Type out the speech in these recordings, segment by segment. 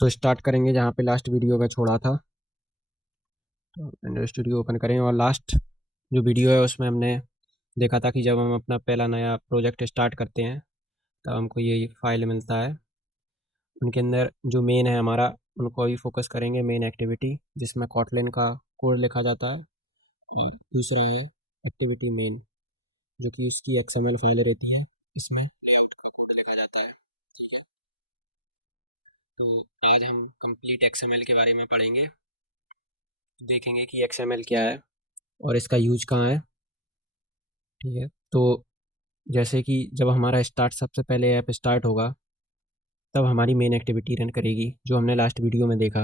तो स्टार्ट करेंगे जहाँ पे लास्ट वीडियो में छोड़ा था। तो एंड्रॉइड स्टूडियो ओपन करेंगे और लास्ट जो वीडियो है उसमें हमने देखा था कि जब हम अपना पहला नया प्रोजेक्ट स्टार्ट करते हैं तब हमको ये फाइल मिलता है। उनके अंदर जो मेन है हमारा, उनको ही फोकस करेंगे, मेन एक्टिविटी जिसमें कॉटलिन का कोड लिखा जाता है। और दूसरा है एक्टिविटी मेन, जो कि इसकी XML फाइल रहती है, इसमें लेआउट का कोड लिखा जाता है। ठीक है, तो आज हम कंप्लीट XML के बारे में पढ़ेंगे, देखेंगे कि XML क्या है और इसका यूज कहाँ है। ठीक है, तो जैसे कि जब हमारा सबसे पहले ऐप स्टार्ट होगा तब हमारी मेन एक्टिविटी रन करेगी, जो हमने लास्ट वीडियो में देखा।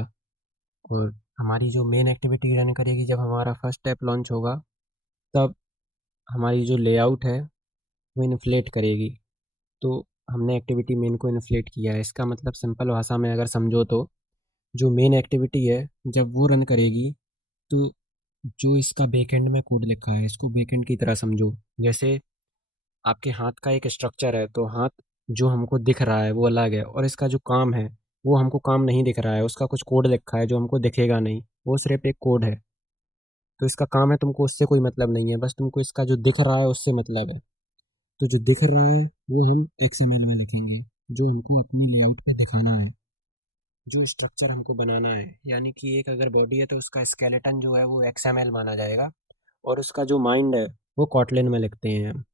और हमारी जो मेन एक्टिविटी रन करेगी जब हमारा फर्स्ट ऐप लॉन्च होगा, तब हमारी जो लेआउट है वो इन्फ्लेट करेगी। तो हमने एक्टिविटी मेन को इन्फ्लेट किया है। इसका मतलब सिंपल भाषा में अगर समझो तो जो मेन एक्टिविटी है जब वो रन करेगी, तो जो इसका बैकएंड में कोड लिखा है इसको बैकएंड की तरह समझो। जैसे आपके हाथ का एक स्ट्रक्चर है, तो हाथ जो हमको दिख रहा है वो अलग है, और इसका जो काम है वो हमको काम नहीं दिख रहा है, उसका कुछ कोड लिखा है जो हमको दिखेगा नहीं, वो सिर्फ एक कोड है। तो इसका काम है, तुमको उससे कोई मतलब नहीं है, बस तुमको इसका जो दिख रहा है उससे मतलब है। तो जो दिख रहा है वो हम XML में लिखेंगे, जो हमको अपनी लेआउट पे दिखाना है, जो स्ट्रक्चर हमको बनाना है। यानी कि एक अगर बॉडी है तो उसका स्केलेटन जो है वो XML माना जाएगा, और उसका जो माइंड है वो कॉटलिन में लिखते हैं हम।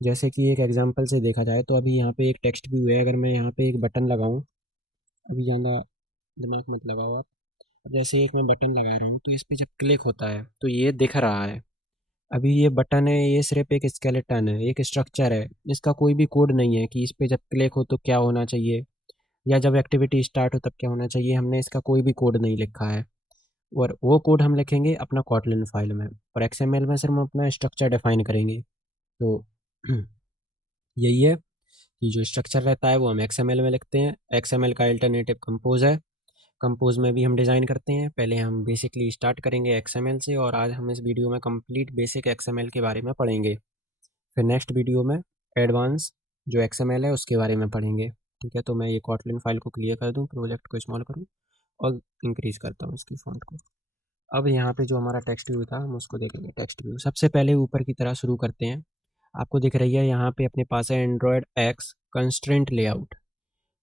जैसे कि एक एग्जांपल से देखा जाए तो अभी यहाँ पे एक टेक्स्ट व्यू है, अगर मैं यहाँ पे एक बटन लगाऊं, अभी ज़्यादा दिमाग मत लगाओ आप। अब जैसे एक मैं बटन लगा रहा हूँ तो इस पे जब क्लिक होता है तो ये दिख रहा है। अभी ये बटन है, ये सिर्फ एक स्केलेटन है, एक स्ट्रक्चर है, इसका कोई भी कोड नहीं है कि इस पे जब क्लिक हो तो क्या होना चाहिए, या जब एक्टिविटी स्टार्ट हो तब क्या होना चाहिए। हमने इसका कोई भी कोड नहीं लिखा है, और वो कोड हम लिखेंगे अपना कॉटलिन फाइल में, और XML में सिर्फ हम अपना स्ट्रक्चर डिफाइन करेंगे। तो यही है कि जो स्ट्रक्चर रहता है वो हम XML में लिखते हैं। XML का अल्टरनेटिव कंपोज है, कंपोज में भी हम डिज़ाइन करते हैं। पहले हम बेसिकली स्टार्ट करेंगे XML से, और आज हम इस वीडियो में कंप्लीट बेसिक XML के बारे में पढ़ेंगे। फिर नेक्स्ट वीडियो में एडवांस जो XML है उसके बारे में पढ़ेंगे। ठीक है, तो मैं ये कॉटलिन फाइल को क्लियर कर दूं, प्रोजेक्ट को स्मॉल करूं और इंक्रीज करता हूं इसकी फॉन्ट को। अब यहाँ पे जो हमारा टेक्स्ट व्यू था हम उसको देखेंगे। टेक्स्ट व्यू सबसे पहले ऊपर की तरह शुरू करते हैं। आपको दिख रही है यहाँ पे अपने पास है एंड्रॉयड एक्स कंस्ट्रेंट लेआउट।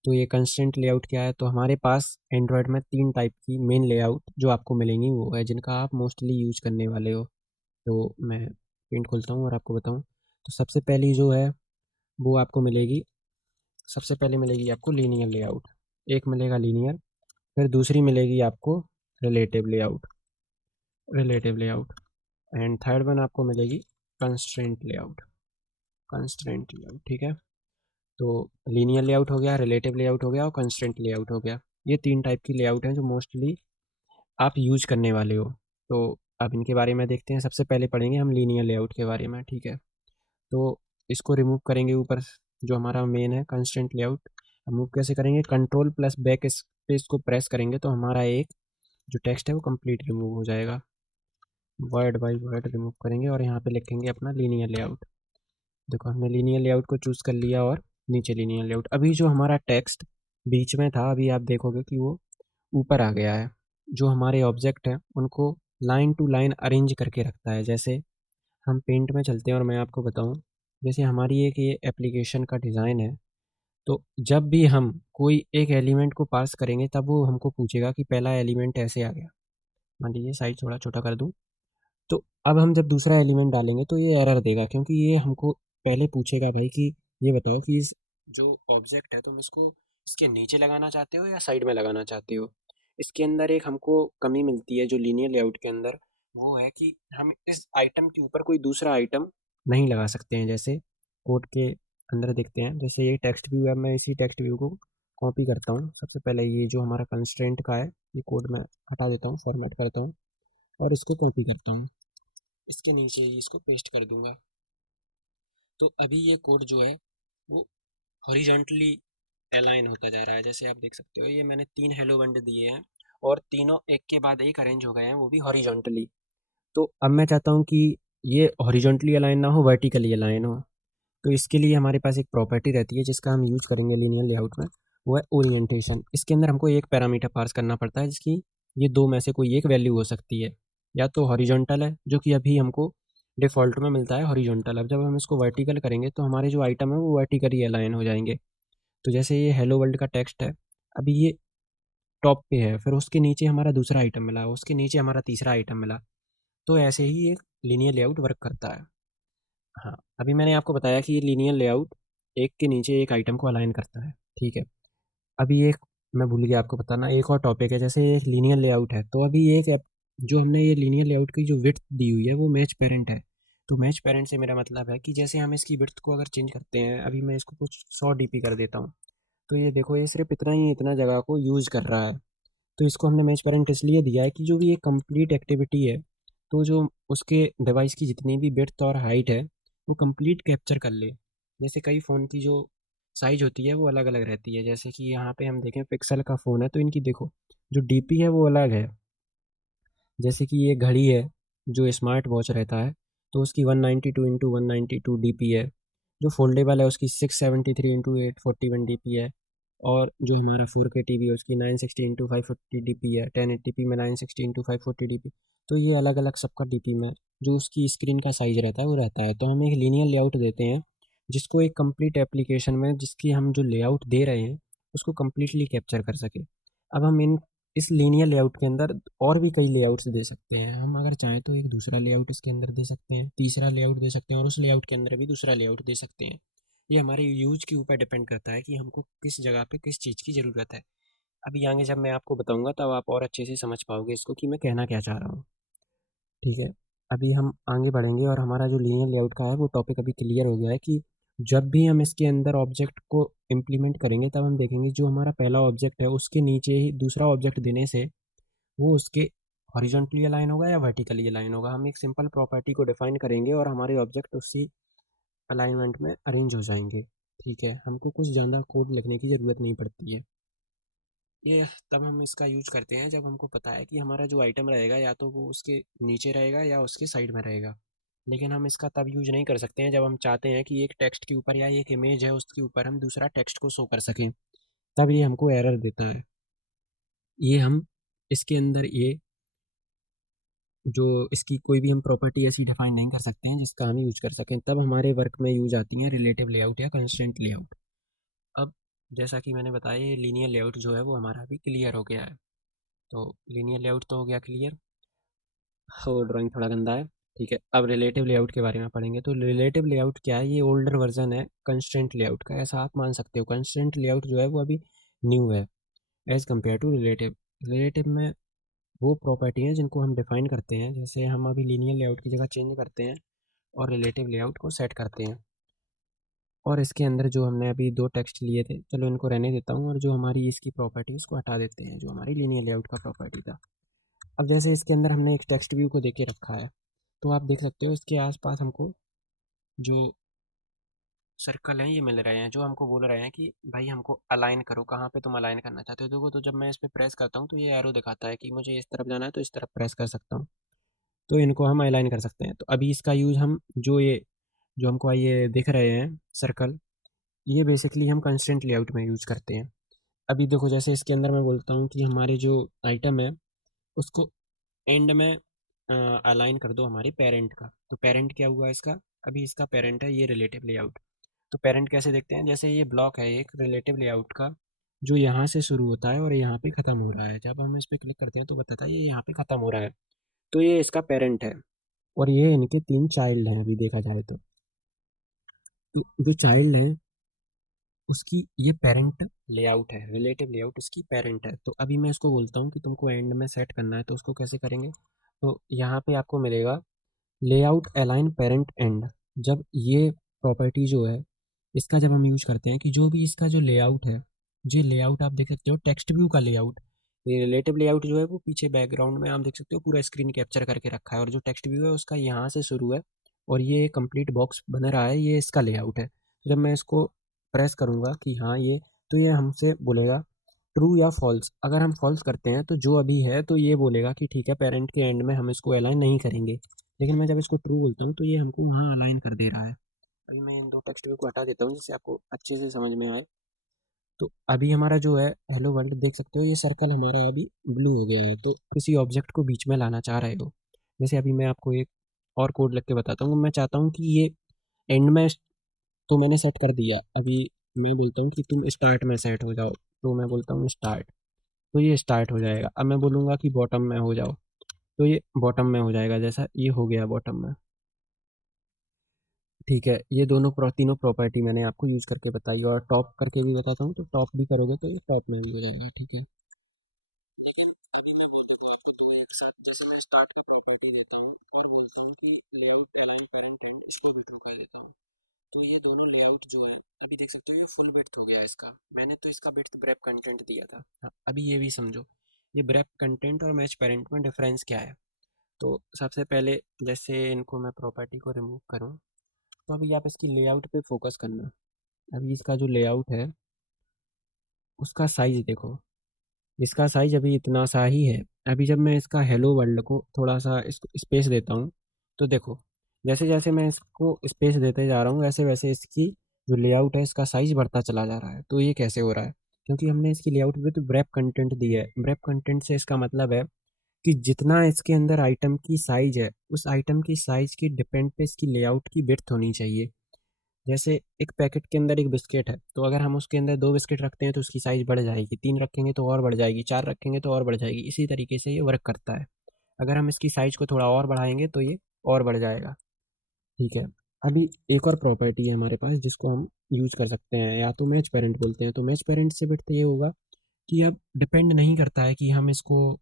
तो ये कंस्ट्रेंट लेआउट क्या है, तो हमारे पास एंड्रॉयड में 3 टाइप की मेन लेआउट जो आपको मिलेंगी वो है जिनका आप मोस्टली यूज करने वाले हो। तो मैं प्रिंट खोलता हूँ और आपको बताऊँ। तो सबसे पहली जो है वो आपको मिलेगी, सबसे पहले मिलेगी आपको लीनियर लेआउट। एक मिलेगा लीनियर, फिर दूसरी मिलेगी आपको relative layout, relative layout, and third one आपको मिलेगी कंस्ट्रेंट लेआउट, कंस्ट्रेंट लेआउट। ठीक है, तो लीनियर लेआउट हो गया, रिलेटिव लेआउट हो गया और कंस्ट्रेंट लेआउट हो गया। ये 3 टाइप की लेआउट हैं जो मोस्टली आप यूज करने वाले हो। तो अब इनके बारे में देखते हैं। सबसे पहले पढ़ेंगे हम लीनियर लेआउट के बारे में। ठीक है, तो इसको रिमूव करेंगे ऊपर, जो हमारा मेन है कंस्ट्रेंट लेआउट। रिमूव कैसे करेंगे, कंट्रोल प्लस बैक स्पेस को प्रेस करेंगे तो हमारा एक जो टेक्स्ट है वो कंप्लीट रिमूव हो जाएगा। वर्ड बाय वर्ड रिमूव करेंगे और यहाँ पे लिखेंगे अपना लीनियर लेआउट। देखो हमने लीनियर लेआउट को चूज़ कर लिया और नीचे लीनियर लेआउट। अभी जो हमारा टेक्स्ट बीच में था, अभी आप देखोगे कि वो ऊपर आ गया है। जो हमारे ऑब्जेक्ट हैं उनको लाइन टू लाइन अरेंज करके रखता है। जैसे हम पेंट में चलते हैं और मैं आपको बताऊं, जैसे हमारी एक ये एप्लीकेशन का डिज़ाइन है, तो जब भी हम कोई एक एलिमेंट को पास करेंगे तब वो हमको पूछेगा कि पहला एलिमेंट ऐसे आ गया। मान लीजिए साइज थोड़ा छोटा कर दूं, तो अब हम जब दूसरा एलिमेंट डालेंगे तो ये एरर देगा, क्योंकि ये हमको पहले पूछेगा भाई कि ये बताओ कि इस जो ऑब्जेक्ट है तुम इसको इसके नीचे लगाना चाहते हो या साइड में लगाना चाहते हो। इसके अंदर एक हमको कमी मिलती है जो लीनियर लेआउट के अंदर, वो है कि हम इस आइटम के ऊपर कोई दूसरा आइटम नहीं लगा सकते हैं। जैसे कोड के अंदर देखते हैं, जैसे ये टेक्स्ट व्यू है, मैं इसी टेक्स्ट व्यू को कॉपी करता हूँ। सबसे पहले ये जो हमारा कंस्ट्रेंट का है ये कोड मैं हटा देता हूँ, फॉर्मेट करता हूँ और इसको कॉपी करता हूँ, इसके नीचे ही इसको पेस्ट कर दूंगा। तो अभी ये कोड जो है वो हॉरिजॉन्टली अलाइन होता जा रहा है। जैसे आप देख सकते हो ये मैंने 3 हेलो वर्ड दिए हैं और तीनों एक के बाद एक अरेंज हो गए हैं, वो भी हॉरिजॉन्टली। तो अब मैं चाहता हूँ कि ये हॉरिजॉन्टली अलाइन ना हो, वर्टिकली अलाइन हो। तो इसके लिए हमारे पास एक प्रॉपर्टी रहती है जिसका हम यूज़ करेंगे लीनियर लेआउट में, वो है ओरिएंटेशन। इसके अंदर हमको एक पैरामीटर पास करना पड़ता है जिसकी ये दो में से कोई एक वैल्यू हो सकती है। या तो हॉरिजॉन्टल है, जो कि अभी हमको डिफ़ॉल्ट में मिलता है हॉरिजॉन्टल। अब जब हम इसको वर्टिकल करेंगे तो हमारे जो आइटम है वो वर्टिकली अलाइन हो जाएंगे। तो जैसे ये हेलो वर्ल्ड का टेक्स्ट है, अभी ये टॉप पे है, फिर उसके नीचे हमारा दूसरा आइटम मिला, उसके नीचे हमारा तीसरा आइटम मिला। तो ऐसे ही एक लीनियर लेआउट वर्क करता है। हाँ, अभी मैंने आपको बताया कि ये लीनियर लेआउट एक के नीचे एक आइटम को अलाइन करता है, ठीक है। अभी एक मैं भूल गया आपको बताना, एक और टॉपिक है। जैसे ये लीनियर लेआउट है, तो अभी एक जो हमने ये लीनियर लेआउट की जो विड्थ दी हुई है वो मैच पेरेंट है। तो मैच पेरेंट से मेरा मतलब है कि जैसे हम इसकी विड्थ को अगर चेंज करते हैं, अभी मैं इसको कुछ 100 dp कर देता हूँ, तो ये देखो ये सिर्फ इतना जगह को यूज़ कर रहा है। तो इसको हमने मैच पेरेंट इसलिए दिया है कि जो भी ये कंप्लीट एक्टिविटी है, तो जो उसके डिवाइस की जितनी भी विड्थ और हाइट है वो कंप्लीट कैप्चर कर ले। जैसे कई फ़ोन की जो साइज होती है वो अलग अलग रहती है, जैसे कि यहाँ पे हम देखें पिक्सल का फ़ोन है तो इनकी देखो जो डीपी है वो अलग है। जैसे कि ये घड़ी है, जो स्मार्ट वॉच रहता है, तो उसकी 192 × 192 डीपी है। जो फोल्डेबल है उसकी 673 × 841 डीपी है। और जो हमारा 4K टीवी है उसकी 960 × 540 डीपी है। 1080p में 960 × 540 डीपी। तो ये अलग अलग सबका डीपी में जो उसकी स्क्रीन का साइज रहता है वो रहता है। तो हम एक लीनियर लेआउट देते हैं जिसको एक कंप्लीट एप्लीकेशन में जिसकी हम जो लेआउट दे रहे हैं उसको कम्प्लीटली कैप्चर कर सके। अब हम इस लीनियर लेआउट के अंदर और भी कई लेआउट्स दे सकते हैं। हम अगर चाहें तो एक दूसरा लेआउट इसके अंदर दे सकते हैं, तीसरा लेआउट दे सकते हैं, और उस लेआउट के अंदर भी दूसरा लेआउट दे सकते हैं। ये हमारे यूज के ऊपर डिपेंड करता है कि हमको किस जगह पे किस चीज़ की ज़रूरत है। अभी आगे जब मैं आपको बताऊंगा तब आप और अच्छे से समझ पाओगे इसको कि मैं कहना क्या चाह रहा हूँ, ठीक है। अभी हम आगे बढ़ेंगे और हमारा जो लीनियर लेआउट का है वो टॉपिक अभी क्लियर हो गया है कि जब भी हम इसके अंदर ऑब्जेक्ट को इम्प्लीमेंट करेंगे तब हम देखेंगे जो हमारा पहला ऑब्जेक्ट है उसके नीचे ही दूसरा ऑब्जेक्ट देने से वो उसके हॉरिजॉन्टली अलाइन होगा या वर्टिकली अलाइन होगा। हम एक सिंपल प्रॉपर्टी को डिफाइन करेंगे और हमारे ऑब्जेक्ट उसी अलाइनमेंट में अरेंज हो जाएंगे, ठीक है। हमको कुछ ज़्यादा कोड लिखने की ज़रूरत नहीं पड़ती है। ये तब हम इसका यूज करते हैं जब हमको पता है कि हमारा जो आइटम रहेगा या तो वो उसके नीचे रहेगा या उसके साइड में रहेगा। लेकिन हम इसका तब यूज नहीं कर सकते हैं जब हम चाहते हैं कि एक टेक्स्ट के ऊपर या एक इमेज है उसके ऊपर हम दूसरा टेक्स्ट को शो कर सकें, तब ये हमको एरर देता है। ये हम इसके अंदर ये जो इसकी कोई भी हम प्रॉपर्टी ऐसी डिफाइन नहीं कर सकते हैं जिसका हम यूज कर सकें। तब हमारे वर्क में यूज आती हैं रिलेटिव लेआउट या कंस्ट्रेंट लेआउट। अब जैसा कि मैंने बताया ये लीनियर लेआउट जो है वो हमारा अभी क्लियर हो गया है। तो लीनियर लेआउट तो हो गया क्लियर। हो ड्राइंग थोड़ा गंदा है, ठीक है। अब रिलेटिव लेआउट के बारे में पढ़ेंगे। तो रिलेटिव लेआउट क्या है, ये ओल्डर वर्जन है कंस्ट्रेंट लेआउट का, ऐसा आप मान सकते हो। कंस्ट्रेंट लेआउट जो है वो अभी न्यू है as compare to relative. Relative में वो प्रॉपर्टी हैं जिनको हम डिफाइन करते हैं, जैसे हम अभी लीनियर लेआउट की जगह चेंज करते हैं और रिलेटिव लेआउट को सेट करते हैं। और इसके अंदर जो हमने अभी दो टेक्स्ट लिए थे, चलो इनको रहने देता हूँ, और जो हमारी इसकी प्रॉपर्टी उसको हटा देते हैं, जो हमारी लीनियर लेआउट का प्रॉपर्टी था। अब जैसे इसके अंदर हमने एक टेक्स्ट व्यू को देके रखा है, तो आप देख सकते हो इसके आसपास हमको जो सर्कल हैं ये मिल रहे हैं, जो हमको बोल रहे हैं कि भाई हमको अलाइन करो, कहाँ पे तुम अलाइन करना चाहते हो। देखो तो जब मैं इस पर प्रेस करता हूँ तो ये एरो दिखाता है कि मुझे इस तरफ जाना है, तो इस तरफ प्रेस कर सकता हूँ। तो इनको हम अलाइन कर सकते हैं। तो अभी इसका यूज़ हम जो हमको ये दिख रहे हैं सर्कल, ये बेसिकली हम कंस्ट्रेंट लेआउट में यूज़ करते हैं। अभी देखो जैसे इसके अंदर मैं बोलता हूँ कि हमारे जो आइटम है उसको एंड में अलाइन कर दो हमारे पेरेंट का। तो पेरेंट क्या हुआ इसका, अभी इसका पेरेंट है ये रिलेटिव लेआउट। तो पेरेंट कैसे देखते हैं, जैसे ये ब्लॉक है एक रिलेटिव लेआउट का जो यहाँ से शुरू होता है और यहाँ पे ख़त्म हो रहा है। जब हम इस पर क्लिक करते हैं तो बताता है ये यहाँ पे ख़त्म हो रहा है। तो ये इसका पेरेंट है और ये इनके तीन चाइल्ड हैं अभी देखा जाए तो जो चाइल्ड हैं उसकी ये पेरेंट लेआउट है, रिलेटिव लेआउट उसकी पेरेंट है। तो अभी मैं इसको बोलता हूँ कि तुमको एंड में सेट करना है, तो उसको कैसे करेंगे। तो यहाँ पे आपको मिलेगा लेआउट अलाइन पेरेंट एंड। जब ये प्रॉपर्टी जो है इसका जब हम यूज करते हैं कि जो भी इसका जो लेआउट है, ये लेआउट आप देख सकते हो टेक्स्ट व्यू का लेआउट, ये रिलेटिव लेआउट जो है वो पीछे बैकग्राउंड में आप देख सकते हो पूरा स्क्रीन कैप्चर करके रखा है, और जो टेक्स्ट व्यू है उसका यहाँ से शुरू है और ये कंप्लीट बॉक्स बन रहा है, ये इसका लेआउट है। तो जब मैं इसको प्रेस करूँगा कि हाँ ये, तो ये हमसे बोलेगा ट्रू या फॉल्स। अगर हम फॉल्स करते हैं तो जो अभी है तो ये बोलेगा कि ठीक है पेरेंट के एंड में हम इसको अलाइन नहीं करेंगे। लेकिन मैं जब इसको ट्रू बोलता हूँ तो ये हमको वहाँ अलाइन कर दे रहा है। अभी मैं इन दो टेक्स्ट को हटा देता हूँ जिससे आपको अच्छे से समझ में आए। तो अभी हमारा जो है हेलो वर्ल्ड देख सकते हो, ये सर्कल हमारा अभी ब्लू हो गया है। तो किसी ऑब्जेक्ट को बीच में लाना चाह रहे हो, जैसे अभी मैं आपको एक और कोड लिख के बताता हूँ। मैं चाहता हूँ कि ये एंड में, तो मैंने सेट कर दिया। अभी मैं बोलता हूँ कि तुम स्टार्ट में सेट हो जाओ, तो मैं बोलता हूँ स्टार्ट, तो ये स्टार्ट हो जाएगा। अब मैं बोलूँगा कि बॉटम में हो जाओ, तो ये बॉटम में हो जाएगा। जैसा ये हो गया बॉटम में, ठीक है। ये दोनों तीनों प्रॉपर्टी मैंने आपको यूज़ करके बताई, और टॉप करके भी बताता हूँ, तो टॉप भी करोगे तो ये टॉप में भी रहेगा, ठीक है। लेकिन अभी मैं बोलूँगा आपको, तो मैं एक साथ जैसे मैं स्टार्ट का प्रॉपर्टी देता हूँ और बोलता हूँ कि लेआउट अलाइन पेरेंट एंड, इसको भी ट्रू कर देता हूँ। तो ये दोनों लेआउट जो है, अभी देख सकते हो ये फुल विड्थ हो गया इसका। मैंने तो इसका विड्थ ब्रेप कंटेंट दिया था। हाँ, अभी ये भी समझो, ये ब्रेप कंटेंट और मैच पेरेंट में डिफरेंस क्या है। तो सबसे पहले, जैसे इनको मैं प्रॉपर्टी को रिमूव करूँ, तो अभी आप इसकी लेआउट पे फोकस करना। अभी इसका जो लेआउट है, उसका साइज देखो। इसका साइज अभी इतना सा ही है। अभी जब मैं इसका हेलो वर्ल्ड को थोड़ा सा इसको स्पेस देता हूँ, तो देखो, जैसे जैसे मैं इसको स्पेस देते जा रहा हूँ, वैसे वैसे इसकी जो लेआउट है, इसका साइज बढ़ता चला जा रहा है। तो ये कैसे हो रहा है? क्योंकि हमने इसकी लेआउट विद ब्रेप कंटेंट दी है। ब्रेप कंटेंट से इसका मतलब है कि जितना इसके अंदर आइटम की साइज है, उस आइटम की साइज की डिपेंड पे इसकी लेआउट की विड्थ होनी चाहिए। जैसे एक पैकेट के अंदर एक बिस्किट है, तो अगर हम उसके अंदर 2 बिस्किट रखते हैं तो उसकी साइज़ बढ़ जाएगी, 3 रखेंगे तो और बढ़ जाएगी, 4 रखेंगे तो और बढ़ जाएगी। इसी तरीके से ये वर्क करता है। अगर हम इसकी साइज़ को थोड़ा और बढ़ाएँगे तो ये और बढ़ जाएगा, ठीक है। अभी एक और प्रॉपर्टी है हमारे पास जिसको हम यूज़ कर सकते हैं, या तो मैच पेरेंट बोलते हैं। तो मैच पेरेंट से विड्थ ये होगा कि अब डिपेंड नहीं करता है कि हम इसको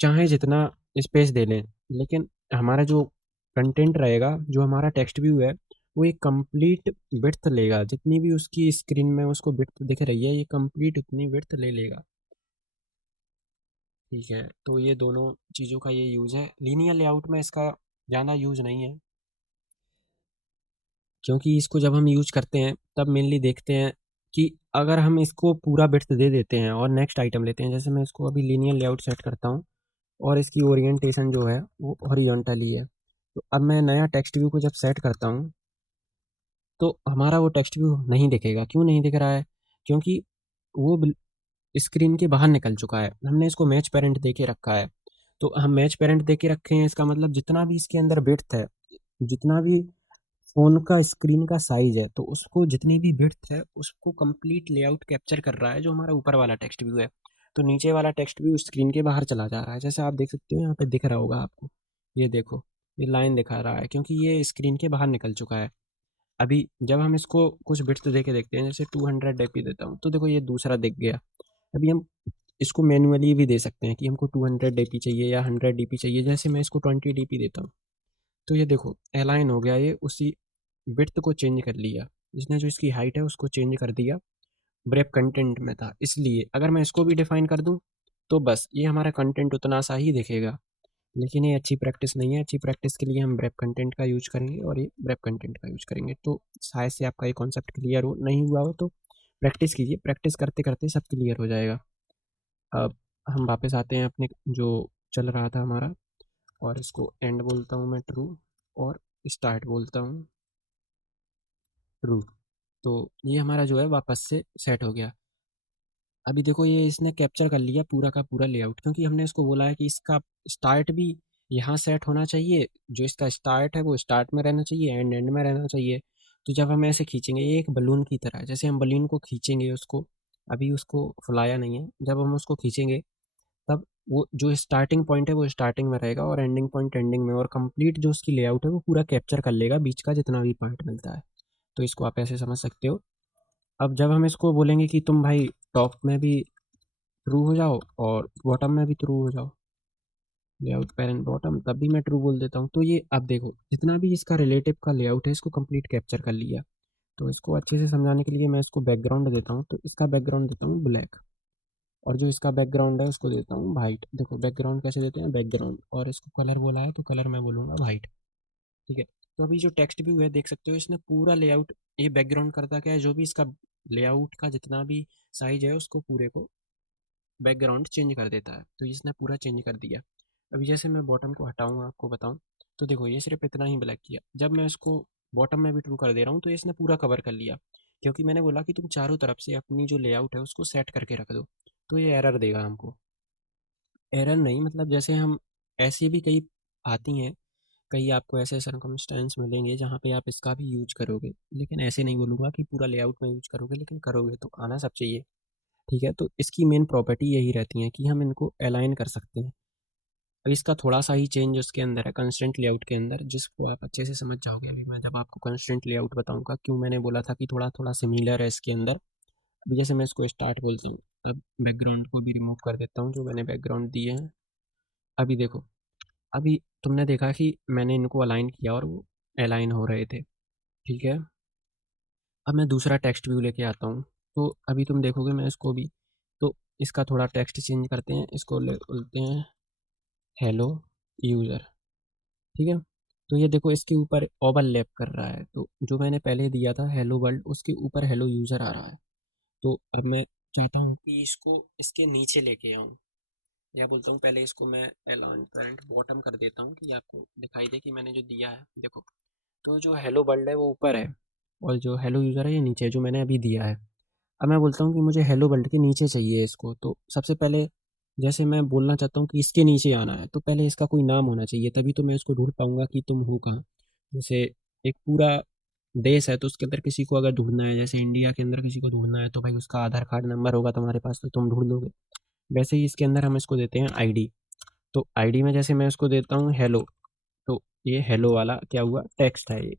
चाहे जितना स्पेस दे लें, लेकिन हमारा जो कंटेंट रहेगा, जो हमारा टेक्स्ट व्यू है, वो एक कंप्लीट विड्थ लेगा। जितनी भी उसकी स्क्रीन में उसको विड्थ दिख रही है, ये कंप्लीट उतनी विड्थ ले लेगा, ठीक है। तो ये दोनों चीज़ों का ये यूज़ है। लीनियर लेआउट में इसका ज़्यादा यूज़ नहीं है, क्योंकि इसको जब हम यूज़ करते हैं तब मेनली देखते हैं कि अगर हम इसको पूरा विड्थ दे देते हैं और नेक्स्ट आइटम लेते हैं। जैसे मैं इसको अभी लीनियर लेआउट सेट करता हूँ और इसकी ओरिएंटेशन जो है वो हॉरिजॉन्टली है। तो अब मैं नया टेक्स्ट व्यू को जब सेट करता हूँ, तो हमारा वो टेक्स्ट व्यू नहीं दिखेगा। क्यों नहीं दिख रहा है? क्योंकि वो स्क्रीन के बाहर निकल चुका है। हमने इसको मैच पेरेंट दे के रखा है। तो हम मैच पेरेंट दे के रखे हैं, इसका मतलब जितना भी इसके अंदर विड्थ है, जितना भी फ़ोन का स्क्रीन का साइज़ है, तो उसको जितनी भी विड्थ है, उसको कंप्लीट लेआउट कैप्चर कर रहा है, जो हमारा ऊपर वाला टेक्स्ट व्यू है। तो नीचे वाला टेक्स्ट व्यू स्क्रीन के बाहर चला जा रहा है। जैसे आप देख सकते हो, यहाँ पे दिख रहा होगा आपको। ये देखो, ये लाइन दिखा रहा है क्योंकि ये स्क्रीन के बाहर निकल चुका है। अभी जब हम इसको कुछ विड्थ दे के देखते हैं, जैसे 200 dpi देता हूँ, तो देखो ये दूसरा दिख गया। अभी हम इसको मैनुअली भी दे सकते हैं कि हमको 200 dpi चाहिए या 100 dpi चाहिए। जैसे मैं इसको 20 dpi देता हूँ, तो ये देखो अलाइन हो गया, ये उसी विड्थ को चेंज कर लिया। इसने जो इसकी हाइट है उसको चेंज कर दिया। ब्रेप कंटेंट में था, इसलिए अगर मैं इसको भी डिफाइन कर दूं, तो बस ये हमारा कंटेंट उतना सा ही दिखेगा। लेकिन ये अच्छी प्रैक्टिस नहीं है। अच्छी प्रैक्टिस के लिए हम ब्रेप कंटेंट का यूज करेंगे और ये ब्रेप कंटेंट का यूज करेंगे। तो शायद से आपका ये कॉन्सेप्ट क्लियर हो, नहीं हुआ हो तो प्रैक्टिस कीजिए। प्रैक्टिस करते करते सब क्लियर हो जाएगा। अब हम वापस आते हैं अपने जो चल रहा था हमारा, और इसको एंड बोलता हूँ मैं ट्रू, और स्टार्ट बोलता हूँ ट्रू। तो ये हमारा जो है वापस से सेट हो गया। अभी देखो ये इसने कैप्चर कर लिया पूरा का पूरा लेआउट, क्योंकि हमने इसको बोला है कि इसका स्टार्ट भी यहाँ सेट होना चाहिए। जो इसका स्टार्ट है वो स्टार्ट में रहना चाहिए, एंड एंड में रहना चाहिए। तो जब हम ऐसे खींचेंगे, ये एक बलून की तरह है। जैसे हम बलून को खींचेंगे, उसको अभी उसको फुलाया नहीं है, जब हम उसको खींचेंगे तब वो जो स्टार्टिंग पॉइंट है वो स्टार्टिंग में रहेगा और एंडिंग पॉइंट एंडिंग में, और कंप्लीट जो उसकी लेआउट है वो पूरा कैप्चर कर लेगा, बीच का जितना भी पार्ट मिलता है। तो इसको आप ऐसे समझ सकते हो। अब जब हम इसको बोलेंगे कि तुम भाई टॉप में भी ट्रू हो जाओ और बॉटम में भी ट्रू हो जाओ, लेआउट पेरेंट बॉटम, तब भी मैं ट्रू बोल देता हूँ। तो ये अब देखो, जितना भी इसका रिलेटिव का लेआउट है, इसको कंप्लीट कैप्चर कर लिया। तो इसको अच्छे से समझाने के लिए मैं इसको बैकग्राउंड देता हूँ। तो इसका बैकग्राउंड देता हूँ ब्लैक, और जो इसका बैकग्राउंड है उसको देता हूँ वाइट। देखो बैकग्राउंड कैसे देते हैं, बैकग्राउंड, और इसको कलर बोला है तो कलर मैं बोलूँगा वाइट, ठीक है। तो अभी जो टेक्स्ट व्यू है देख सकते हो, इसने पूरा लेआउट, ये बैकग्राउंड करता क्या है, जो भी इसका लेआउट का जितना भी साइज है उसको पूरे को बैकग्राउंड चेंज कर देता है। तो इसने पूरा चेंज कर दिया। अभी जैसे मैं बॉटम को हटाऊंगा आपको बताऊं, तो देखो ये सिर्फ इतना ही ब्लैक किया। जब मैं इसको बॉटम में भी ट्रू कर दे रहा हूँ, तो इसने पूरा कवर कर लिया। क्योंकि मैंने बोला कि तुम चारों तरफ से अपनी जो लेआउट है उसको सेट करके रख दो, तो ये एरर देगा हमको। एरर नहीं मतलब जैसे हम ऐसी भी कई आती हैं, कई आपको ऐसे सर्कमस्टेंस मिलेंगे जहाँ पे आप इसका भी यूज करोगे, लेकिन ऐसे नहीं बोलूँगा कि पूरा लेआउट में यूज करोगे, लेकिन करोगे तो आना सब चाहिए। ठीक है, तो इसकी मेन प्रॉपर्टी यही रहती है कि हम इनको अलाइन कर सकते हैं। अब इसका थोड़ा सा ही चेंज उसके अंदर है कंस्ट्रेंट लेआउट के अंदर, जिसको आप अच्छे से समझ जाओगे अभी मैं जब आपको कंस्ट्रेंट लेआउट बताऊंगा, क्यों मैंने बोला था कि थोड़ा थोड़ा सिमिलर है इसके अंदर। अभी जैसे मैं इसको स्टार्ट बोलता हूँ, अब बैकग्राउंड को भी रिमूव कर देता हूँ जो मैंने बैकग्राउंड दिए हैं। अभी देखो, अभी तुमने देखा कि मैंने इनको अलाइन किया और वो अलाइन हो रहे थे। ठीक है, अब मैं दूसरा टेक्स्ट व्यू लेके आता हूँ, तो अभी तुम देखोगे मैं इसको भी, तो इसका थोड़ा टेक्स्ट चेंज करते हैं, इसको ले बोलते हैं हेलो यूज़र। ठीक है, तो ये देखो इसके ऊपर ओवरलैप कर रहा है, तो जो मैंने पहले दिया था हेलो वर्ल्ड उसके ऊपर हेलो यूज़र आ रहा है। तो अब मैं चाहता हूँ कि इसको इसके नीचे लेके आऊँ, या बोलता हूँ पहले इसको मैं अलाइन करंट बॉटम कर देता हूँ कि आपको दिखाई दे कि मैंने जो दिया है। देखो, तो जो हेलो वर्ल्ड है वो ऊपर है और जो हेलो यूज़र है ये नीचे है, जो मैंने अभी दिया है। अब मैं बोलता हूँ कि मुझे हेलो वर्ल्ड के नीचे चाहिए इसको, तो सबसे पहले जैसे मैं बोलना चाहता हूँ कि इसके नीचे आना है, तो पहले इसका कोई नाम होना चाहिए, तभी तो मैं इसको ढूंढ पाऊंगा कि तुम हो कहाँ। जैसे एक पूरा देश है तो उसके अंदर किसी को अगर ढूंढना है, जैसे इंडिया के अंदर किसी को ढूंढना है, तो भाई उसका आधार कार्ड नंबर होगा तुम्हारे पास तो तुम ढूंढ लोगे। वैसे ही इसके अंदर हम इसको देते हैं आईडी, तो आईडी में जैसे मैं इसको देता हूँ हेलो, तो ये हेलो वाला क्या हुआ, टेक्स्ट है ये,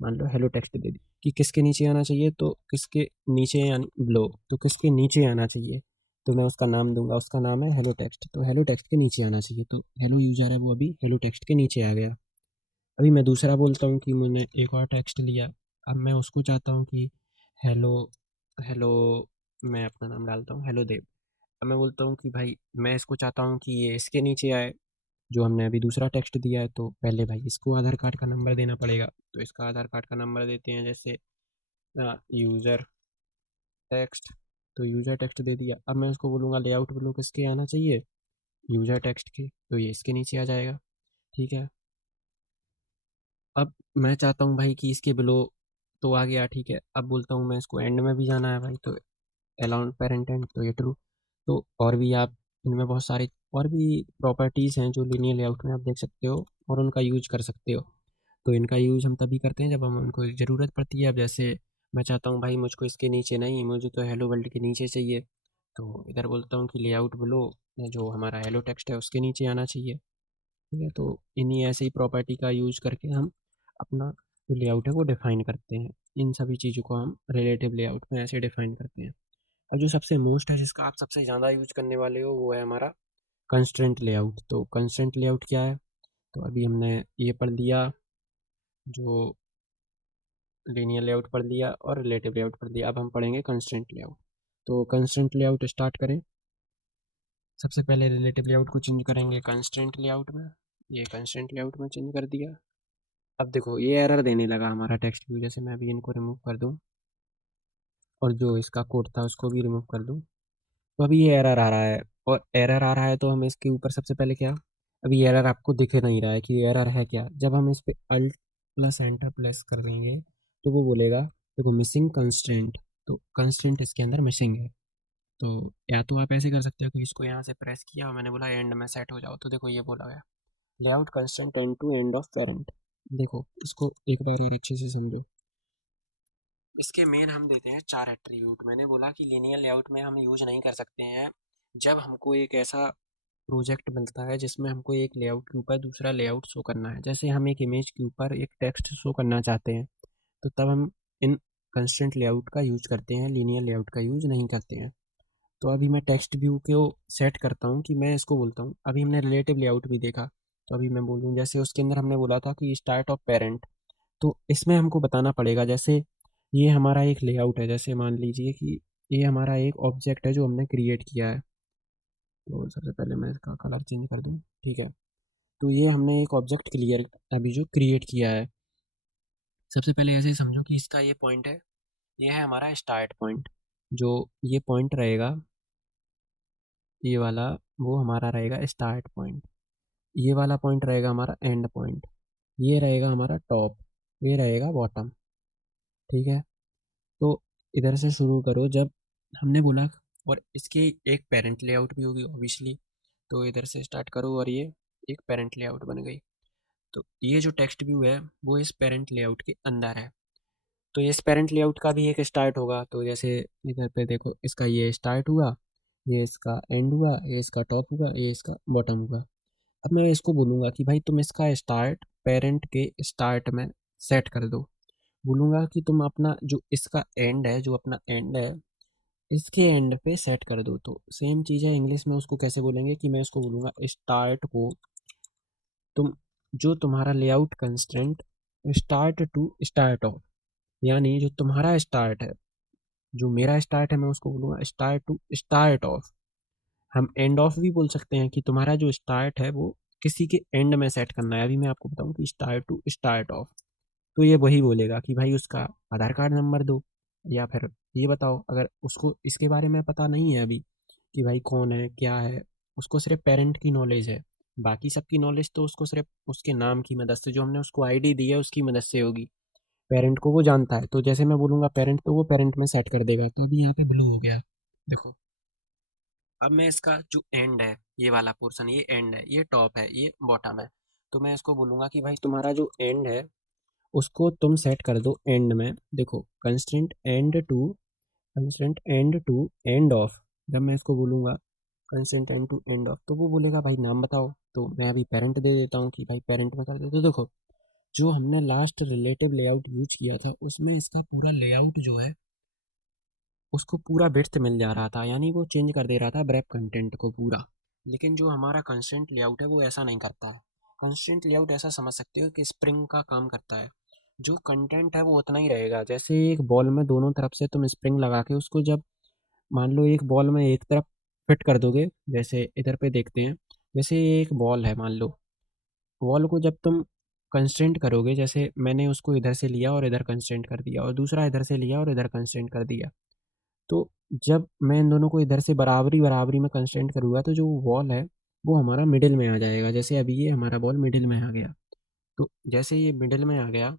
मान लो हेलो टेक्स्ट दे दी कि किसके नीचे आना चाहिए, तो किसके नीचे यानी ब्लो, तो किसके नीचे आना चाहिए, तो मैं उसका नाम दूंगा, उसका नाम है हेलो टेक्स्ट, तो हेलो टेक्स्ट के नीचे आना चाहिए, तो हेलो यूजर है वो अभी हेलो टेक्स्ट के नीचे आ गया। अभी मैं दूसरा बोलता हूँ कि मैंने एक और टेक्स्ट लिया, अब मैं उसको चाहता हूँ कि हेलो हेलो, मैं अपना नाम डालता हूँ हेलो देव। अब मैं बोलता हूँ कि भाई मैं इसको चाहता हूँ कि ये इसके नीचे आए, जो हमने अभी दूसरा टेक्स्ट दिया है, तो पहले भाई इसको आधार कार्ड का नंबर देना पड़ेगा, तो इसका आधार कार्ड का नंबर देते हैं, जैसे यूज़र टेक्स्ट, तो यूज़र टेक्स्ट दे दिया। अब मैं उसको बोलूँगा लेआउट ब्लॉक किसके आना चाहिए, यूज़र टेक्स्ट के, तो ये इसके नीचे आ जाएगा। ठीक है, अब मैं चाहता हूँ भाई कि इसके बिलो, तो आ गया। ठीक है, अब बोलता हूँ मैं इसको एंड में भी जाना है भाई, तो अलाउड पेरेंट एंड, तो ये ट्रू। तो और भी आप इनमें बहुत सारी और भी प्रॉपर्टीज़ हैं जो लीनियर लेआउट में आप देख सकते हो और उनका यूज कर सकते हो। तो इनका यूज़ हम तभी करते हैं जब हम उनको ज़रूरत पड़ती है। अब जैसे मैं चाहता हूँ भाई मुझको इसके नीचे नहीं, मुझे तो हेलो वर्ल्ड के नीचे चाहिए, तो इधर बोलता हूँ कि लेआउट बिलो, जो हमारा हेलो टेक्स्ट है उसके नीचे आना चाहिए। ठीक है, तो इन्हीं ऐसे ही प्रॉपर्टी का यूज़ करके हम अपना जो लेआउट है वो डिफ़ाइन करते हैं। इन सभी चीज़ों को हम रिलेटिव लेआउट में ऐसे डिफ़ाइन करते हैं। अब जो सबसे मोस्ट है जिसका आप सबसे ज़्यादा यूज करने वाले हो वो है हमारा कंस्ट्रेंट लेआउट। तो कंस्ट्रेंट लेआउट क्या है, तो अभी हमने ये पढ़ लिया, जो लीनियर लेआउट पढ़ लिया और रिलेटिव लेआउट पढ़ लिया। अब हम पढ़ेंगे कंस्ट्रेंट लेआउट। तो कंस्ट्रेंट लेआउट स्टार्ट करें, सबसे पहले रिलेटिव लेआउट को चेंज करेंगे कंस्ट्रेंट लेआउट में, ये कंस्ट्रेंट लेआउट में चेंज कर दिया। अब देखो ये एरर देने लगा हमारा टेक्स्ट व्यू, जैसे मैं अभी इनको रिमूव कर दूँ और जो इसका कोड था उसको भी रिमूव कर दूँ, तो अभी ये एरर आ रहा है। और एरर आ रहा है तो हम इसके ऊपर सबसे पहले क्या, अभी एरर आपको दिख नहीं रहा है कि एरर है क्या, जब हम इस पे अल्ट प्लस एंटर प्लस कर देंगे तो वो बोलेगा देखो मिसिंग कंस्ट्रेंट, तो कंस्ट्रेंट इसके अंदर मिसिंग है। तो या तो आप ऐसे कर सकते हो कि इसको यहाँ से प्रेस किया और मैंने बोला एंड में सेट हो जाओ, तो देखो ये बोला गया layout constraint end to end of parent. देखो इसको एक बार और अच्छे से समझो, इसके मेन हम देते हैं 4 एट्रीब्यूट। मैंने बोला कि लीनियर लेआउट में हम यूज नहीं कर सकते हैं जब हमको एक ऐसा प्रोजेक्ट मिलता है जिसमें हमको एक लेआउट के ऊपर दूसरा लेआउट शो करना है, जैसे हम एक इमेज के ऊपर एक टेक्स्ट शो करना चाहते हैं, तो तब हम इन कंस्ट्रेंट लेआउट का यूज करते हैं, लीनियर लेआउट का यूज नहीं करते हैं। तो अभी मैं टेक्स्ट व्यू को सेट करता हूँ कि मैं इसको बोलता हूँ, अभी हमने रिलेटिव लेआउट भी देखा, तो अभी मैं बोलूँ जैसे उसके अंदर हमने बोला था कि स्टार्ट ऑफ पेरेंट, तो इसमें हमको बताना पड़ेगा जैसे ये हमारा एक लेआउट है, जैसे मान लीजिए कि ये हमारा एक ऑब्जेक्ट है जो हमने क्रिएट किया है, तो सबसे पहले मैं इसका कलर चेंज कर दूँ। ठीक है, तो ये हमने एक ऑब्जेक्ट क्लियर अभी जो क्रिएट किया है, सबसे पहले ऐसे समझो कि इसका ये पॉइंट है, ये है हमारा स्टार्ट पॉइंट, जो ये पॉइंट रहेगा ये वाला, वो हमारा रहेगा स्टार्ट पॉइंट, ये वाला पॉइंट रहेगा हमारा एंड पॉइंट, ये रहेगा हमारा टॉप, ये रहेगा बॉटम। ठीक है, तो इधर से शुरू करो जब हमने बोला, और इसके एक पेरेंट लेआउट भी होगी ऑब्वियसली। तो इधर से स्टार्ट करो और ये एक पेरेंट लेआउट बन गई। तो ये जो टेक्स्ट व्यू है वो इस पेरेंट लेआउट के अंदर है। तो इस पेरेंट लेआउट का भी एक स्टार्ट होगा। तो जैसे इधर पे देखो, इसका ये स्टार्ट हुआ, ये इसका एंड हुआ, ये इसका टॉप हुआ, ये इसका बॉटम हुआ। अब मैं इसको बोलूँगा कि भाई तुम इसका स्टार्ट पेरेंट के स्टार्ट में सेट कर दो। बोलूँगा कि तुम अपना जो इसका एंड है, जो अपना एंड है, इसके एंड पे सेट कर दो। तो सेम चीज़ है, इंग्लिश में उसको कैसे बोलेंगे कि मैं इसको बोलूँगा स्टार्ट को तुम, जो तुम्हारा layout constraint start to start of, यानी जो तुम्हारा स्टार्ट है, जो मेरा स्टार्ट है, मैं उसको बोलूँगा स्टार्ट टू स्टार्ट ऑफ। हम एंड ऑफ भी बोल सकते हैं कि तुम्हारा जो स्टार्ट है वो किसी के एंड में सेट करना है। अभी मैं आपको बताऊँ कि स्टार्ट टू स्टार्ट ऑफ, तो ये वही बोलेगा कि भाई उसका आधार कार्ड नंबर दो, या फिर ये बताओ, अगर उसको इसके बारे में पता नहीं है अभी कि भाई कौन है क्या है, उसको सिर्फ पेरेंट की नॉलेज है। बाकी सबकी नॉलेज तो उसको सिर्फ उसके नाम की मदद से, जो हमने उसको आईडी दी है उसकी मदद से होगी। पेरेंट को वो जानता है, तो जैसे मैं बोलूँगा पेरेंट, तो वो पेरेंट में सेट कर देगा। तो अभी यहाँ पे ब्लू हो गया, देखो। अब मैं इसका जो एंड है, ये वाला पोर्शन, ये एंड है, ये टॉप है, ये बॉटम है। तो मैं इसको बोलूँगा कि भाई तुम्हारा जो एंड है उसको तुम सेट कर दो एंड में। देखो, constant end to end of. जब मैं इसको बोलूँगा constant end to end of, तो वो बोलेगा भाई नाम बताओ। तो मैं अभी पेरेंट दे देता हूँ कि भाई पेरेंट में कर दो। तो देखो, जो हमने लास्ट रिलेटिव लेआउट यूज किया था उसमें इसका पूरा लेआउट जो है उसको पूरा विड्थ मिल जा रहा था, यानी वो चेंज कर दे रहा था ब्रेप कंटेंट को पूरा। लेकिन जो हमारा कंस्टेंट लेआउट है वो ऐसा नहीं करता। कंस्टेंट लेआउट ऐसा समझ सकते हो कि स्प्रिंग का काम करता है। जो कंटेंट है वो उतना ही रहेगा। जैसे एक बॉल में दोनों तरफ से तुम स्प्रिंग लगा के उसको, जब मान लो एक बॉल में एक तरफ फिट कर दोगे, जैसे इधर पे देखते हैं, जैसे ये एक बॉल है, मान लो बॉल को जब तुम कंस्ट्रेंट करोगे, जैसे मैंने उसको इधर से लिया और इधर कंस्ट्रेंट कर दिया, और दूसरा इधर से लिया और इधर कंस्ट्रेंट कर दिया, तो जब मैं इन दोनों को इधर से बराबरी बराबरी में कंस्ट्रेंट करूँगा तो जो बॉल है वो हमारा मिडिल में आ जाएगा। जैसे अभी ये हमारा बॉल मिडिल में आ गया। तो जैसे ये मिडिल में आ गया,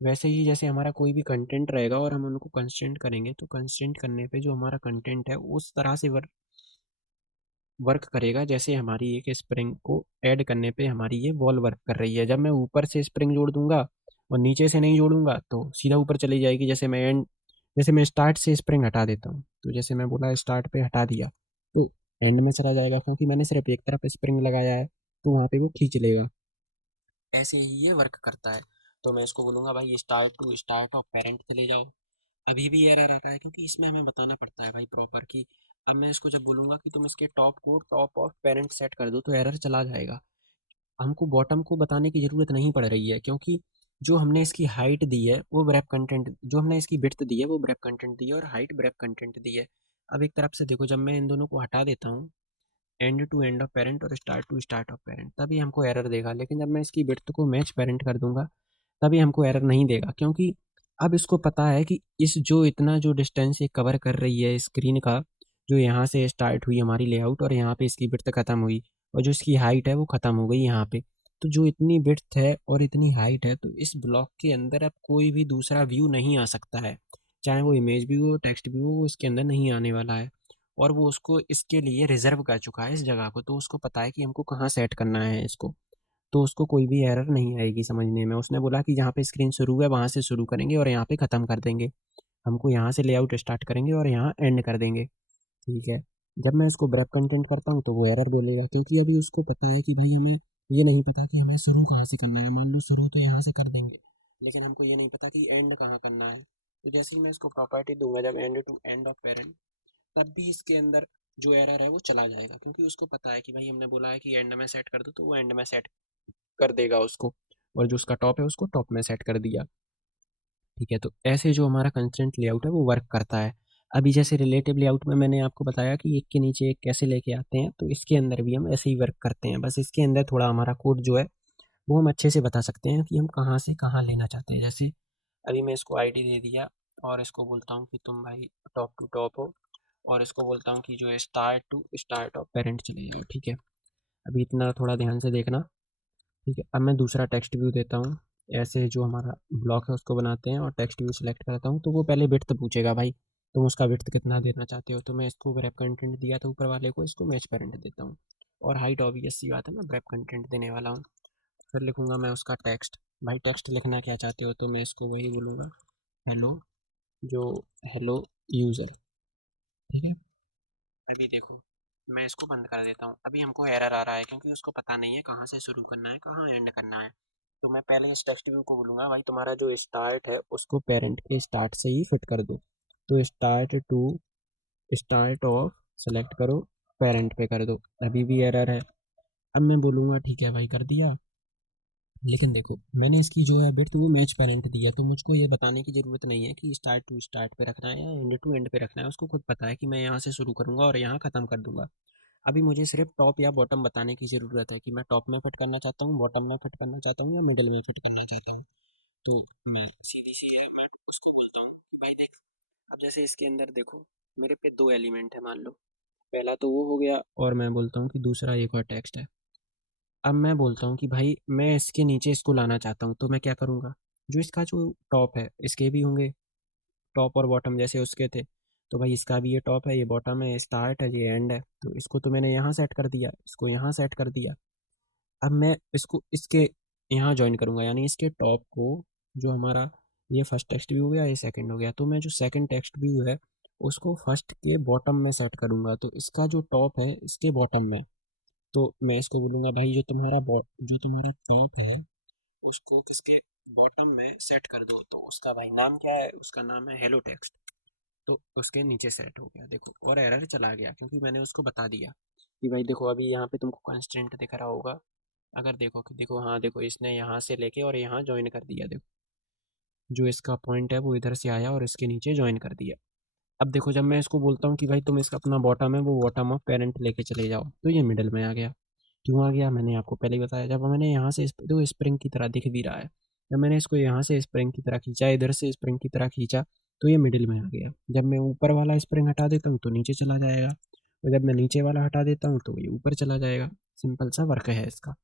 वैसे ही जैसे हमारा कोई भी कंटेंट रहेगा और हम उनको कंस्ट्रेंट करेंगे, तो कंस्ट्रेंट करने पे जो हमारा कंटेंट है उस तरह से वर्क करेगा जैसे हमारी एक स्प्रिंग को ऐड करने पे हमारी ये वॉल वर्क कर रही है। जब मैं ऊपर से स्प्रिंग जोड़ दूंगा और नीचे से नहीं जोड़ूंगा तो सीधा ऊपर चली जाएगी। जैसे मैं स्टार्ट से स्प्रिंग हटा देता हूँ, तो जैसे मैं बोला स्टार्ट पे हटा दिया, तो एंड में चला जाएगा, क्योंकि मैंने सिर्फ एक तरफ स्प्रिंग लगाया है, तो वहाँ पे वो खींच लेगा। ऐसे ही ये वर्क करता है। तो मैं इसको बोलूँगा भाई स्टार्ट टू स्टार्ट और पेरेंट चले जाओ। अभी भी एरर आ रहा है क्योंकि इसमें हमें बताना पड़ता है भाई प्रॉपर कि, अब मैं इसको जब बोलूँगा कि तुम इसके टॉप को टॉप ऑफ पेरेंट सेट कर दो, तो एरर चला जाएगा। हमको बॉटम को बताने की ज़रूरत नहीं पड़ रही है, क्योंकि जो हमने इसकी हाइट दी है वो ब्रेप कंटेंट, जो हमने इसकी विड्थ दी है वो ब्रेप कंटेंट दी है, और हाइट ब्रेप कंटेंट दी है। अब एक तरफ से देखो, जब मैं इन दोनों को हटा देता हूँ, end to end of parent और start to start of parent, तभी हमको एरर देगा। लेकिन जब मैं इसकी विड्थ को मैच पेरेंट कर दूंगा तभी हमको एरर नहीं देगा, क्योंकि अब इसको पता है कि इस जो इतना जो डिस्टेंस ये कवर कर रही है स्क्रीन का, जो यहाँ से स्टार्ट हुई हमारी लेआउट और यहाँ पे इसकी विड्थ खत्म हुई, और जो इसकी हाइट है वो खत्म हो गई यहाँ पे। तो जो इतनी विड्थ है और इतनी हाइट है, तो इस ब्लॉक के अंदर अब कोई भी दूसरा व्यू नहीं आ सकता है। चाहे वो इमेज भी हो, टेक्स्ट भी हो, वो इसके अंदर नहीं आने वाला है। और वो उसको इसके लिए रिजर्व कर चुका है इस जगह को, तो उसको पता है कि हमको कहाँ सेट करना है इसको। तो उसको कोई भी एरर नहीं आएगी समझने में। उसने बोला कि जहाँ पे स्क्रीन शुरू है वहाँ से शुरू करेंगे और यहाँ पे ख़त्म कर देंगे। हमको यहाँ से लेआउट स्टार्ट करेंगे और यहाँ एंड कर देंगे। ठीक है। जब मैं इसको ब्रेप कंटेंट करता हूँ तो वो एरर बोलेगा, क्योंकि अभी उसको पता है कि भाई हमें ये नहीं पता कि हमें शुरू कहाँ से करना है। मान लो शुरू तो यहाँ से कर देंगे, लेकिन हमको ये नहीं पता कि एंड कहाँ करना है। तो जैसे ही मैं इसको प्रॉपर्टी दूंगा जब end to end of parent, तब भी इसके अंदर जो एरर है वो चला जाएगा, क्योंकि उसको पता है कि भाई हमने बोला है कि एंड में सेट कर दो, तो वो एंड में सेट कर देगा उसको, और जो उसका टॉप है उसको टॉप में सेट कर दिया। ठीक है। तो ऐसे जो हमारा कंस्ट्रेंट लेआउट है वो वर्क करता है। अभी जैसे रिलेटिव लेआउट में मैंने आपको बताया कि एक के नीचे एक कैसे लेके आते हैं, तो इसके अंदर भी हम ऐसे ही वर्क करते हैं। बस इसके अंदर थोड़ा हमारा कोड जो है वो हम अच्छे से बता सकते हैं कि हम कहाँ से कहाँ लेना चाहते हैं। जैसे अभी मैं इसको आईडी दे दिया और इसको बोलता हूँ कि तुम भाई टॉप टू टॉप हो, और इसको बोलता हूँ कि जो है start to start of parent चले जाओ। ठीक है। अभी इतना थोड़ा ध्यान से देखना। ठीक है। अब मैं दूसरा टेक्स्ट व्यू देता हूँ। ऐसे जो हमारा ब्लॉक है उसको बनाते हैं और टेक्स्ट व्यू सिलेक्ट करता हूँ, तो वो पहले विड्थ पूछेगा भाई तुम उसका विड्थ कितना देना चाहते हो। तो मैं इसको wrap कंटेंट दिया था ऊपर वाले को, इसको मैच पेरेंट देता हूँ। और हाइट ऑब्वियस सी बात है, मैं wrap कंटेंट देने वाला हूँ। फिर लिखूँगा मैं उसका टेक्स्ट। भाई टेक्स्ट लिखना क्या चाहते हो, तो मैं इसको वही बोलूँगा, हेलो, जो हेलो यूज़र, ठीक है। अभी देखो, मैं इसको बंद कर देता हूँ। अभी हमको एरर आ रहा है क्योंकि उसको पता नहीं है कहाँ से शुरू करना है, कहाँ एंड करना है। तो मैं पहले इस टेक्स्ट व्यू को बोलूँगा, भाई तुम्हारा जो स्टार्ट है उसको पेरेंट के स्टार्ट से ही फिट कर दो। तो स्टार्ट ऑफ सेलेक्ट करो, पेरेंट पे कर दो। अभी भी एरर है। अब मैं बोलूँगा ठीक है भाई, कर दिया। लेकिन देखो, मैंने इसकी जो है विड्थ वो मैच पेरेंट दी है, तो मुझको ये बताने की ज़रूरत नहीं है कि स्टार्ट टू स्टार्ट पे रखना है या एंड टू एंड पे रखना है। उसको खुद पता है कि मैं यहाँ से शुरू करूँगा और यहाँ ख़त्म कर दूँगा। अभी मुझे सिर्फ टॉप या बॉटम बताने की ज़रूरत है कि मैं टॉप में फिट करना चाहता हूँ, बॉटम में फिट करना चाहता हूँ या मिडिल में फिट करना चाहता हूँ। तो मैं सीधी सी है, मैं उसको बोलता हूँ कि भाई देख, अब जैसे इसके अंदर देखो, मेरे पे 2 एलिमेंट है मान लो। पहला तो वो हो गया, और मैं बोलता हूँ कि दूसरा एक और टेक्स्ट है। अब मैं बोलता हूँ कि भाई मैं इसके नीचे इसको लाना चाहता हूँ, तो मैं क्या करूँगा, जो इसका जो टॉप है, इसके भी होंगे टॉप और बॉटम जैसे उसके थे। तो भाई इसका भी ये टॉप है, ये बॉटम है, ये स्टार्ट है, ये एंड है। तो इसको तो मैंने यहाँ सेट कर दिया, इसको यहाँ सेट कर दिया। अब मैं इसको इसके यहाँ जॉइन करूँगा, यानी इसके टॉप को, जो हमारा ये फर्स्ट टेक्स्ट व्यू हो गया, ये सेकंड हो गया, तो मैं जो सेकंड टेक्स्ट व्यू है उसको फर्स्ट के बॉटम में सेट करूँगा। तो इसका जो टॉप है इसके बॉटम में, तो मैं इसको बोलूँगा भाई जो तुम्हारा टॉप है उसको किसके बॉटम में सेट कर दो। तो उसका भाई नाम क्या है, उसका नाम है हेलो टेक्स्ट। तो उसके नीचे सेट हो गया देखो, और एरर चला गया क्योंकि मैंने उसको बता दिया कि भाई देखो, अभी यहाँ पे तुमको कंस्ट्रेंट दिख रहा होगा। अगर देखो कि देखो, हाँ देखो, इसने यहाँ से लेके और यहाँ ज्वाइन कर दिया। देखो, जो इसका पॉइंट है वो इधर से आया और इसके नीचे ज्वाइन कर दिया। अब देखो, जब मैं इसको बोलता हूँ कि भाई तुम इसका अपना बॉटम है वो बॉटम ऑफ पेरेंट लेके चले जाओ, तो ये मिडिल में आ गया। क्यों आ गया, मैंने आपको पहले ही बताया। जब मैंने यहाँ से तो स्प्रिंग की तरह दिख भी रहा है, जब मैंने इसको यहाँ से स्प्रिंग की तरह खींचा, इधर से स्प्रिंग की तरह खींचा, तो ये मिडिल में आ गया। जब मैं ऊपर वाला स्प्रिंग हटा देता हूँ तो नीचे चला जाएगा, और जब मैं नीचे वाला हटा देता हूँ तो ये ऊपर चला जाएगा। सिंपल सा वर्क है इसका।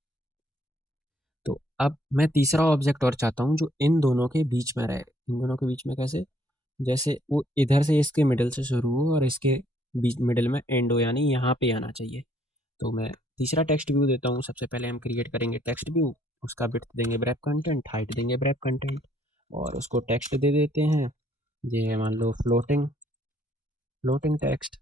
तो अब मैं तीसरा ऑब्जेक्ट और चाहता हूँ जो इन दोनों के बीच में रहे। इन दोनों के बीच में कैसे, जैसे वो इधर से इसके मिडिल से शुरू हो और इसके बीच मिडिल में एंड हो, यानी यहाँ पे आना चाहिए। तो मैं तीसरा टेक्स्ट व्यू देता हूँ। सबसे पहले हम क्रिएट करेंगे टेक्स्ट व्यू, उसका विड्थ देंगे wrap कंटेंट, हाइट देंगे wrap कंटेंट, और उसको टेक्स्ट दे देते हैं, ये मान लो फ्लोटिंग फ्लोटिंग टेक्स्ट।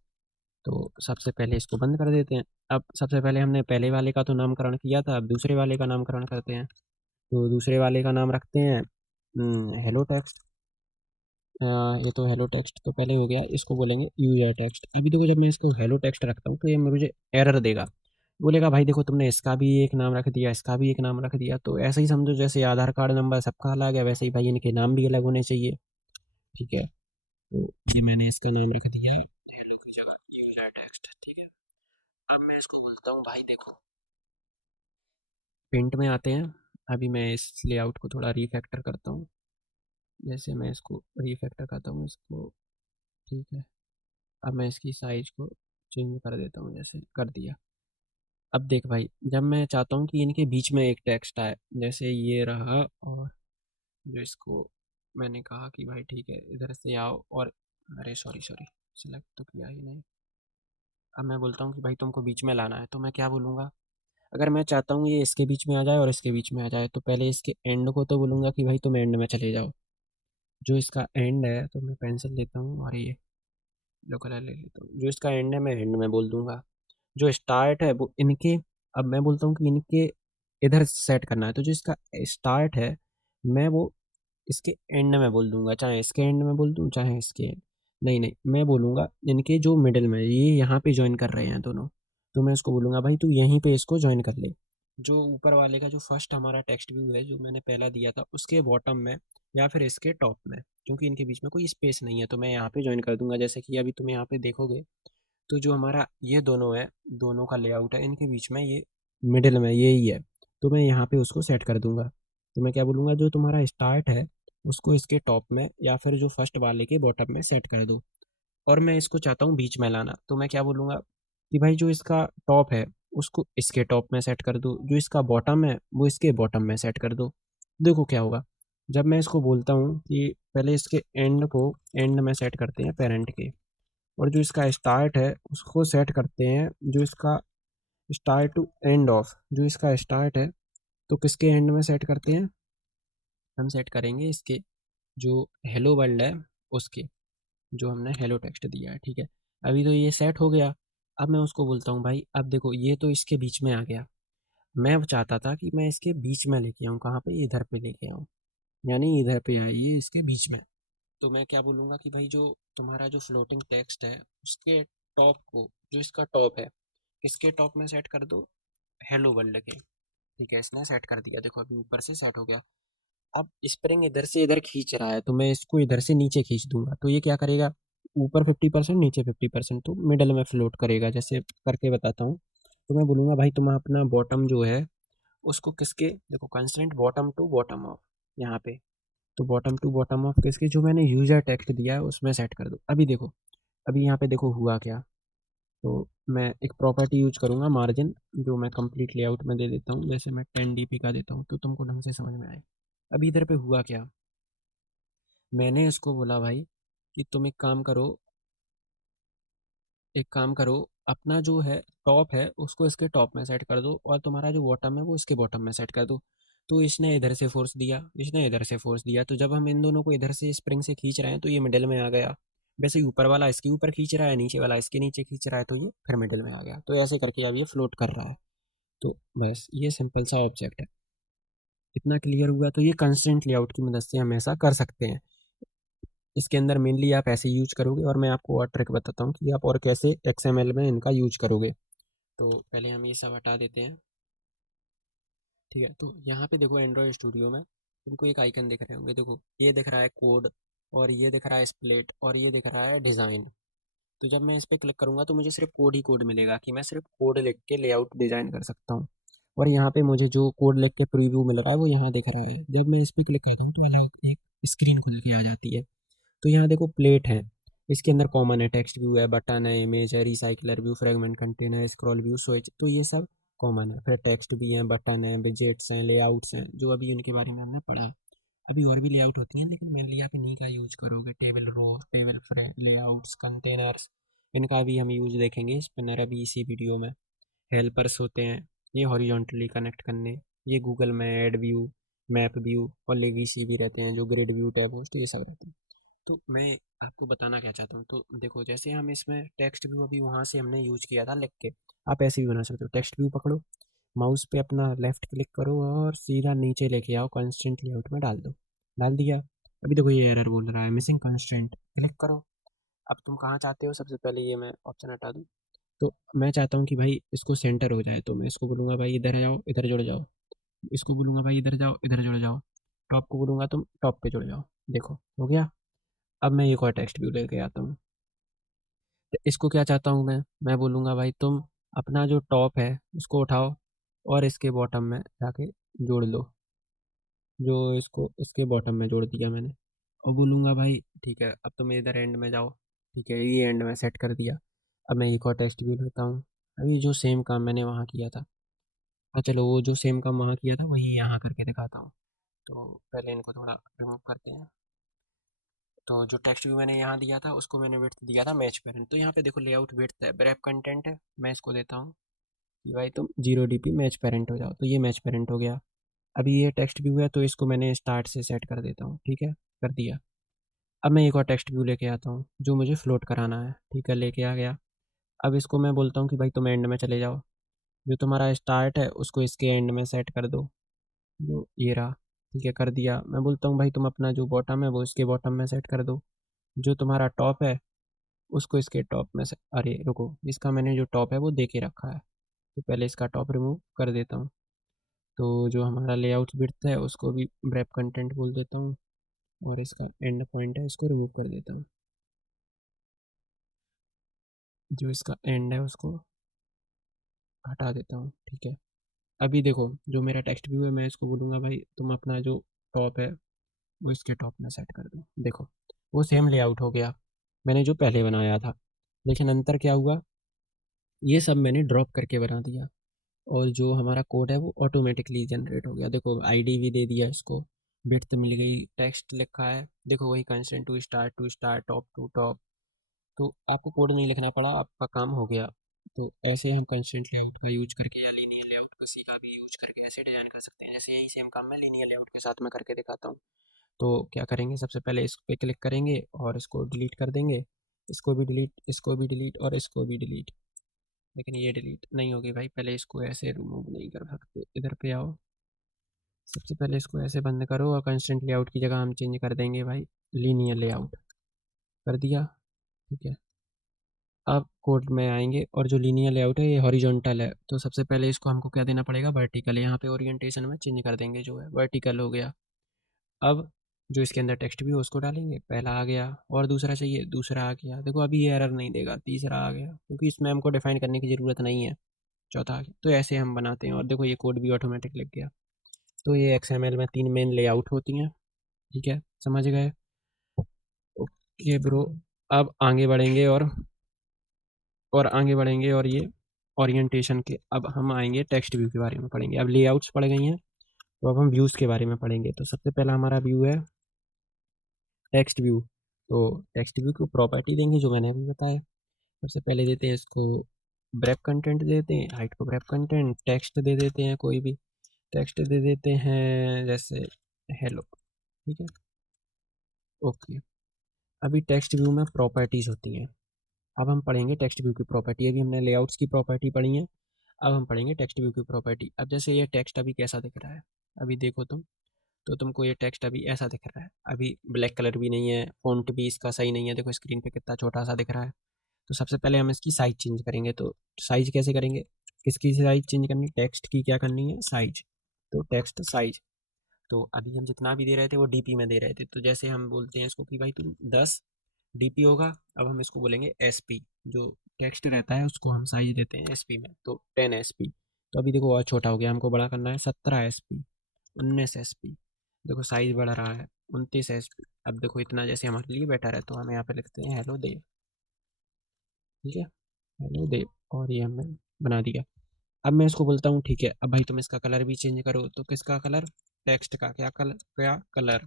तो सबसे पहले इसको बंद कर देते हैं। अब सबसे पहले हमने पहले वाले का तो नामकरण किया था, अब दूसरे वाले का नामकरण करते हैं। तो दूसरे वाले का नाम रखते हैं हेलो टेक्स्ट। ये तो हेलो टेक्स्ट तो पहले हो गया, इसको बोलेंगे यूजर टेक्स्ट। अभी देखो, जब मैं इसको हेलो टेक्स्ट रखता हूँ तो ये मुझे एरर देगा, बोलेगा भाई देखो तुमने इसका भी एक नाम रख दिया, इसका भी एक नाम रख दिया। तो ऐसे ही समझो जैसे आधार कार्ड नंबर सबका अलग है, वैसे ही भाई इनके नाम भी अलग होने चाहिए। ठीक है, तो ये मैंने इसका नाम रख दिया हेलो की जगह यूजर टेक्स्ट। ठीक है, अब मैं इसको बोलता हूँ भाई देखो, पेंट में आते हैं। अभी मैं इस लेआउट को थोड़ा रीफैक्टर करता हूँ। जैसे मैं इसको रीफैक्टर करता हूँ इसको, ठीक है। अब मैं इसकी साइज को चेंज कर देता हूँ, जैसे कर दिया। अब देख भाई, जब मैं चाहता हूँ कि इनके बीच में एक टेक्स्ट आए, जैसे ये रहा, और जो इसको मैंने कहा कि भाई ठीक है इधर से आओ, और अरे सॉरी सॉरी, सिलेक्ट तो किया ही नहीं। अब मैं बोलता हूँ कि भाई तुमको बीच में लाना है, तो मैं क्या बोलूँगा, अगर मैं चाहता हूँ ये इसके बीच में आ जाए और इसके बीच में आ जाए, तो पहले इसके एंड को तो बोलूँगा कि भाई तुम एंड में चले जाओ। जो इसका एंड है, तो मैं पेंसिल लेता हूँ और ये लो कलर ले लेता हूँ, जो इसका एंड है मैं एंड में बोल दूंगा। जो स्टार्ट है वो इनके, अब मैं बोलता हूँ कि इनके इधर सेट करना है, तो जो इसका स्टार्ट है मैं वो इसके एंड में बोल दूंगा, चाहे इसके एंड में बोल दूँ चाहे इसके एंड। नहीं नहीं, मैं बोलूँगा इनके जो मिडिल में, ये यहाँ पे ज्वाइन कर रहे हैं दोनों, तो मैं उसको बोलूँगा भाई तू यहीं पे इसको ज्वाइन कर ले। जो ऊपर वाले का जो फर्स्ट हमारा टेक्स्ट व्यू है जो मैंने पहला दिया था, उसके बॉटम में या फिर इसके टॉप में, क्योंकि इनके बीच में कोई स्पेस नहीं है, तो मैं यहाँ पे ज्वाइन कर दूंगा। जैसे कि अभी तुम यहाँ पे देखोगे, तो जो हमारा ये दोनों है, दोनों का लेआउट है, इनके बीच में ये मिडिल में ये ही है, तो मैं यहाँ पे उसको सेट कर दूंगा। तो मैं क्या बोलूँगा, जो तुम्हारा स्टार्ट है उसको इसके टॉप में या फिर जो फर्स्ट वाले के बॉटम में सेट कर दो, और मैं इसको चाहता हूँ बीच में लाना, तो मैं क्या बोलूँगा कि भाई जो इसका टॉप है उसको इसके टॉप में सेट कर दो, जो इसका बॉटम है वो इसके बॉटम में सेट कर दो। देखो क्या होगा, जब मैं इसको बोलता हूँ कि पहले इसके एंड को एंड में सेट करते हैं पेरेंट के, और जो इसका स्टार्ट है उसको सेट करते हैं जो इसका स्टार्ट टू एंड ऑफ, जो इसका स्टार्ट है तो किसके एंड में सेट करते हैं, हम सेट करेंगे इसके जो हेलो वर्ल्ड है उसके, जो हमने हेलो टेक्स्ट दिया है, ठीक है। अभी तो ये सेट हो गया। अब मैं उसको बोलता हूँ भाई अब देखो ये तो इसके बीच में आ गया, मैं चाहता था कि मैं इसके बीच में लेके आऊँ, कहाँ पे, इधर पे लेके आऊँ, यानी इधर पे आइए इसके बीच में। तो मैं क्या बोलूँगा कि भाई जो तुम्हारा जो फ्लोटिंग टेक्स्ट है उसके टॉप को, जो इसका टॉप है, किसके टॉप में सेट कर दो, हेलो वर्ल्ड के, ठीक है। इसने सेट कर दिया, देखो अभी ऊपर से सेट हो गया। अब स्प्रिंग इधर से इधर खींच रहा है तो मैं इसको इधर से नीचे खींच दूंगा, तो ये क्या करेगा, ऊपर 50% नीचे 50%, तो मिडल में फ्लोट करेगा, जैसे करके बताता हूँ। तो मैं बोलूँगा भाई तुम अपना बॉटम जो है उसको किसके, देखो constraint bottom to bottom of, यहाँ पे तो बॉटम टू बॉटम ऑफ किसके, जो मैंने यूजर टेक्स्ट दिया है उसमें सेट कर दो। अभी देखो, अभी यहाँ पे देखो हुआ क्या, तो मैं एक प्रॉपर्टी यूज करूँगा मार्जिन, जो मैं कंप्लीट लेआउट में दे देता हूँ, जैसे मैं 10 dp का देता हूँ तो तुमको ढंग से समझ में आए। अभी इधर पे हुआ क्या, मैंने इसको बोला भाई कि तुम एक काम करो, अपना जो है टॉप है उसको इसके टॉप में सेट कर दो, और तुम्हारा जो बॉटम है वो इसके बॉटम में सेट कर दो। तो इसने इधर से फोर्स दिया, इसने इधर से फोर्स दिया, तो जब हम इन दोनों को इधर से स्प्रिंग से खींच रहे हैं तो ये मिडिल में आ गया। वैसे ही ऊपर वाला इसके ऊपर खींच रहा है, नीचे वाला इसके नीचे खींच रहा है, तो ये फिर मिडिल में आ गया। तो ऐसे करके अब ये फ्लोट कर रहा है। तो बस ये सिंपल सा ऑब्जेक्ट है। इतना क्लियर हुआ, तो ये कंस्ट्रेंट लेआउट की मदद से हम ऐसा कर सकते हैं। इसके अंदर मेनली आप ऐसे यूज करोगे, और मैं आपको और ट्रिक बताता हूँ कि आप और कैसे XML में इनका यूज करोगे। तो पहले हम ये सब हटा देते हैं, ठीक है। तो यहाँ पे देखो एंड्रॉयड स्टूडियो में तुमको एक आइकन दिख रहे होंगे, देखो ये दिख रहा है कोड, और ये दिख रहा है स्प्लिट, और ये दिख रहा है डिज़ाइन। तो जब मैं इस पर क्लिक करूँगा तो मुझे सिर्फ कोड ही कोड मिलेगा, कि मैं सिर्फ कोड लिख के लेआउट डिज़ाइन कर सकता हूँ। और यहाँ पे मुझे जो कोड लिख के प्रीव्यू मिल रहा है वो यहाँ दिख रहा है। जब मैं इस पर क्लिक करता हूँ तो अलग एक स्क्रीन खुल के आ जाती है। तो यहाँ देखो प्लेट है, इसके अंदर कॉमन है, टेक्स्ट व्यू है, बटन है, इमेज है, recycler view, fragment container, scroll view, switch, तो ये सब कॉमन है। फिर टेक्स्ट भी है, बटन है, विजेट्स हैं, लेआउट्स हैं, जो अभी उनके बारे में हमने पढ़ा। अभी और भी लेआउट होती हैं, लेकिन मेनली आप इन्हीं का यूज करोगे, टेबल रो, टेबल फ्रे लेआउट्स, कंटेनर्स, इनका भी हम यूज देखेंगे स्पिनर अभी इसी वीडियो में। हेल्पर्स होते हैं, ये हॉरिजॉन्टली कनेक्ट करने, ये गूगल में ऐड व्यू, मैप व्यू, और लेगेसी भी रहते हैं जो ग्रिड व्यू, टैब होस्ट, ये सब रहते हैं। तो मैं आपको बताना क्या चाहता हूँ, तो देखो जैसे हम इसमें टेक्स्ट व्यू अभी वहाँ से हमने यूज किया था लिख के, आप ऐसे भी बना सकते हो। टेक्स्ट व्यू पकड़ो, माउस पे अपना लेफ्ट क्लिक करो और सीधा नीचे लेके आओ, कंस्ट्रेंट लेआउट में डाल दो, डाल दिया। अभी देखो ये एरर बोल रहा है मिसिंग कंस्ट्रेंट, क्लिक करो। अब तुम कहाँ चाहते हो, सबसे पहले ये मैं ऑप्शन हटा दूँ। तो मैं चाहता हूँ कि भाई इसको सेंटर हो जाए, तो मैं इसको बोलूँगा भाई इधर जाओ, इधर जुड़ जाओ। इसको बोलूँगा भाई इधर जाओ, इधर जुड़ जाओ। टॉप को बोलूँगा तुम टॉप पे जुड़ जाओ। देखो हो गया। अब मैं एक और टेक्स्ट व्यू लेके आता हूँ। तो इसको क्या चाहता हूँ मैं बोलूँगा भाई तुम अपना जो टॉप है उसको उठाओ और इसके बॉटम में जाके जोड़ लो, जो इसको इसके बॉटम में जोड़ दिया मैंने। और बोलूँगा भाई ठीक है अब तुम इधर एंड में जाओ, ठीक है ये एंड में सेट कर दिया। अब मैं एक और टेक्स्ट व्यू लेता हूँ, अभी जो सेम काम मैंने वहाँ किया था। हाँ चलो वो जो सेम काम वहाँ किया था वही यहाँ करके दिखाता हूँ। तो पहले इनको थोड़ा रिमूव करते हैं। तो जो टेक्स्ट व्यू मैंने यहाँ दिया था उसको मैंने विड्थ दिया था मैच पेरेंट, तो यहाँ पे देखो लेआउट विड्थ है, ब्रैप कंटेंट है, मैं इसको देता हूँ कि भाई तुम 0 dp मैच पेरेंट हो जाओ, तो ये मैच पेरेंट हो गया। अभी ये टेक्स्ट व्यू है तो इसको मैंने स्टार्ट से सेट कर देता हूँ, ठीक है, कर दिया। अब मैं एक और टेक्स्ट व्यू लेके आता हूँ जो मुझे फ्लोट कराना है, ठीक है, लेके आ गया। अब इसको मैं बोलता हूँ कि भाई तुम एंड में चले जाओ, जो तुम्हारा स्टार्ट है उसको इसके एंड में सेट कर दो, जो ये रहा, ठीक है, कर दिया। मैं बोलता हूँ भाई तुम अपना जो बॉटम है वो इसके बॉटम में सेट कर दो, जो तुम्हारा टॉप है उसको इसके टॉप में से, अरे रुको, इसका मैंने जो टॉप है वो दे के रखा है, तो पहले इसका टॉप रिमूव कर देता हूँ। तो जो हमारा लेआउट विड्थ है उसको भी ब्रैप कंटेंट बोल देता हूँ, और इसका एंड पॉइंट है इसको रिमूव कर देता हूँ, जो इसका एंड है उसको हटा देता हूँ, ठीक है। अभी देखो जो मेरा टेक्स्ट व्यू है मैं इसको बोलूँगा भाई तुम अपना जो टॉप है वो इसके टॉप में सेट कर दो, देखो वो सेम लेआउट हो गया मैंने जो पहले बनाया था। लेकिन अंतर क्या हुआ, ये सब मैंने ड्रॉप करके बना दिया, और जो हमारा कोड है वो ऑटोमेटिकली जनरेट हो गया। देखो आईडी भी दे दिया इसको, विड्थ मिल गई, टेक्स्ट लिखा है, देखो वही कंस्ट्रेंट टू स्टार टॉप। तो आपको कोड नहीं लिखना पड़ा, आपका काम हो गया। तो ऐसे हम कंस्ट्रेंट लेआउट का यूज करके या लीनियर लेआउट किसी का भी यूज करके ऐसे डिजाइन कर सकते हैं। जैसे यही सेम काम मैं लीनियर लेआउट के साथ में करके दिखाता हूँ। तो क्या करेंगे, सबसे पहले इस पे क्लिक करेंगे और इसको डिलीट कर देंगे, इसको भी डिलीट, इसको भी डिलीट और इसको भी डिलीट। लेकिन ये डिलीट नहीं होगी भाई, पहले इसको ऐसे रिमूव नहीं कर सकते। इधर पे आओ, सबसे पहले इसको ऐसे बंद करो और कंस्ट्रेंट लेआउट की जगह हम चेंज कर देंगे भाई लीनियर लेआउट। कर दिया, ठीक है। अब कोड में आएंगे और जो लीनियर लेआउट है ये हॉरिजॉन्टल है, तो सबसे पहले इसको हमको क्या देना पड़ेगा, वर्टिकल। यहाँ पे ओरिएंटेशन में चेंज कर देंगे, जो है वर्टिकल हो गया। अब जो इसके अंदर टेक्स्ट भी हो उसको डालेंगे, पहला आ गया, और दूसरा चाहिए, दूसरा आ गया। देखो अभी ये एरर नहीं देगा, तीसरा आ गया क्योंकि इसमें हमको डिफाइन करने की ज़रूरत नहीं है। चौथा आ गया। तो ऐसे हम बनाते हैं और देखो ये कोड भी ऑटोमेटिक लिख गया। तो ये एक्सएमएल में 3 मेन लेआउट होती हैं, ठीक है, समझ गए। Okay bro. अब आगे बढ़ेंगे और आगे बढ़ेंगे और ये ओरिएंटेशन के, अब हम आएंगे टेक्स्ट व्यू के बारे में पढ़ेंगे। अब लेआउट्स पढ़ गई हैं, तो अब हम व्यूज़ के बारे में पढ़ेंगे। तो सबसे पहला हमारा व्यू है टेक्स्ट व्यू। तो टेक्स्ट व्यू को प्रॉपर्टी देंगे जो मैंने अभी बताया। सबसे पहले देते हैं इसको ब्रेप कंटेंट, देते हैं हाइट को ब्रेप कंटेंट, टेक्स्ट दे देते हैं कोई भी टेक्स्ट दे देते हैं, जैसे हेलो, ठीक है। ओके, अभी टेक्स्ट व्यू में प्रॉपर्टीज़ होती हैं। अब हम पढ़ेंगे टेक्स्ट व्यू की प्रॉपर्टी। अभी हमने लेआउट्स की प्रॉपर्टी पढ़ी है, अब हम पढ़ेंगे टेक्स्ट व्यू की प्रॉपर्टी। अब जैसे ये टेक्स्ट अभी कैसा दिख रहा है, अभी देखो तुम, तो तुमको ये टेक्स्ट अभी ऐसा दिख रहा है, अभी ब्लैक कलर भी नहीं है, फ़ॉन्ट भी इसका सही नहीं है, देखो स्क्रीन पे कितना छोटा सा दिख रहा है। तो सबसे पहले हम इसकी साइज़ चेंज करेंगे। तो साइज़ कैसे करेंगे, किसकी साइज़ चेंज करनी, टेक्स्ट की क्या करनी है, साइज। तो टेक्स्ट साइज, तो अभी हम जितना भी दे रहे थे वो डीपी में दे रहे थे। तो जैसे हम बोलते हैं इसको कि भाई तुम 10 डीपी होगा, अब हम इसको बोलेंगे एसपी। जो टेक्स्ट रहता है उसको हम साइज देते हैं एसपी में, तो 10 एसपी। तो अभी देखो और छोटा हो गया, हमको बड़ा करना है 17 एसपी, 19 एसपी। देखो साइज बढ़ रहा है 29 एसपी। अब देखो इतना जैसे हमारे लिए बेटर है, तो हम यहाँ पे लिखते हैं हेलो देव, ठीक है, हेलो देव, और ये हमने बना दिया। अब मैं इसको बोलता हूँ ठीक है, अब भाई तुम इसका कलर भी चेंज करो। तो किसका कलर, टेक्स्ट का क्या कलर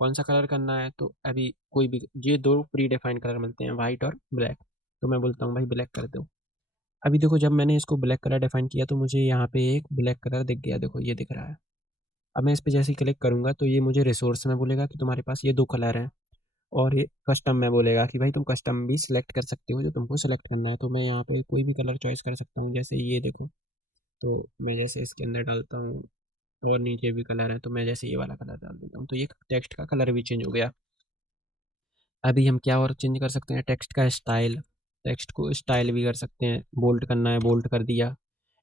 कौन सा कलर करना है। तो अभी कोई भी, ये दो प्री डिफाइंड कलर मिलते हैं, वाइट और ब्लैक। तो मैं बोलता हूँ भाई ब्लैक कर दो। अभी देखो जब मैंने इसको ब्लैक कलर डिफाइन किया तो मुझे यहाँ पे एक ब्लैक कलर दिख गया, देखो ये दिख रहा है। अब मैं इस पर जैसे ही क्लिक करूँगा तो ये मुझे रिसोर्स में बोलेगा कि तुम्हारे पास ये दो कलर हैं, और ये कस्टम में बोलेगा कि भाई तुम कस्टम भी सिलेक्ट कर सकते हो जो तुमको सिलेक्ट करना है। तो मैं यहाँ पे कोई भी कलर चॉइस कर सकता हूँ, जैसे ये देखो। तो मैं जैसे इसके अंदर डालता हूँ और नीचे भी कलर है, तो मैं जैसे ये वाला कलर डाल देता हूँ, तो ये टेक्स्ट का कलर भी चेंज हो गया। अभी हम क्या और चेंज कर सकते हैं, टेक्स्ट का स्टाइल, टेक्स्ट को स्टाइल भी कर सकते हैं, बोल्ड करना है बोल्ड कर दिया,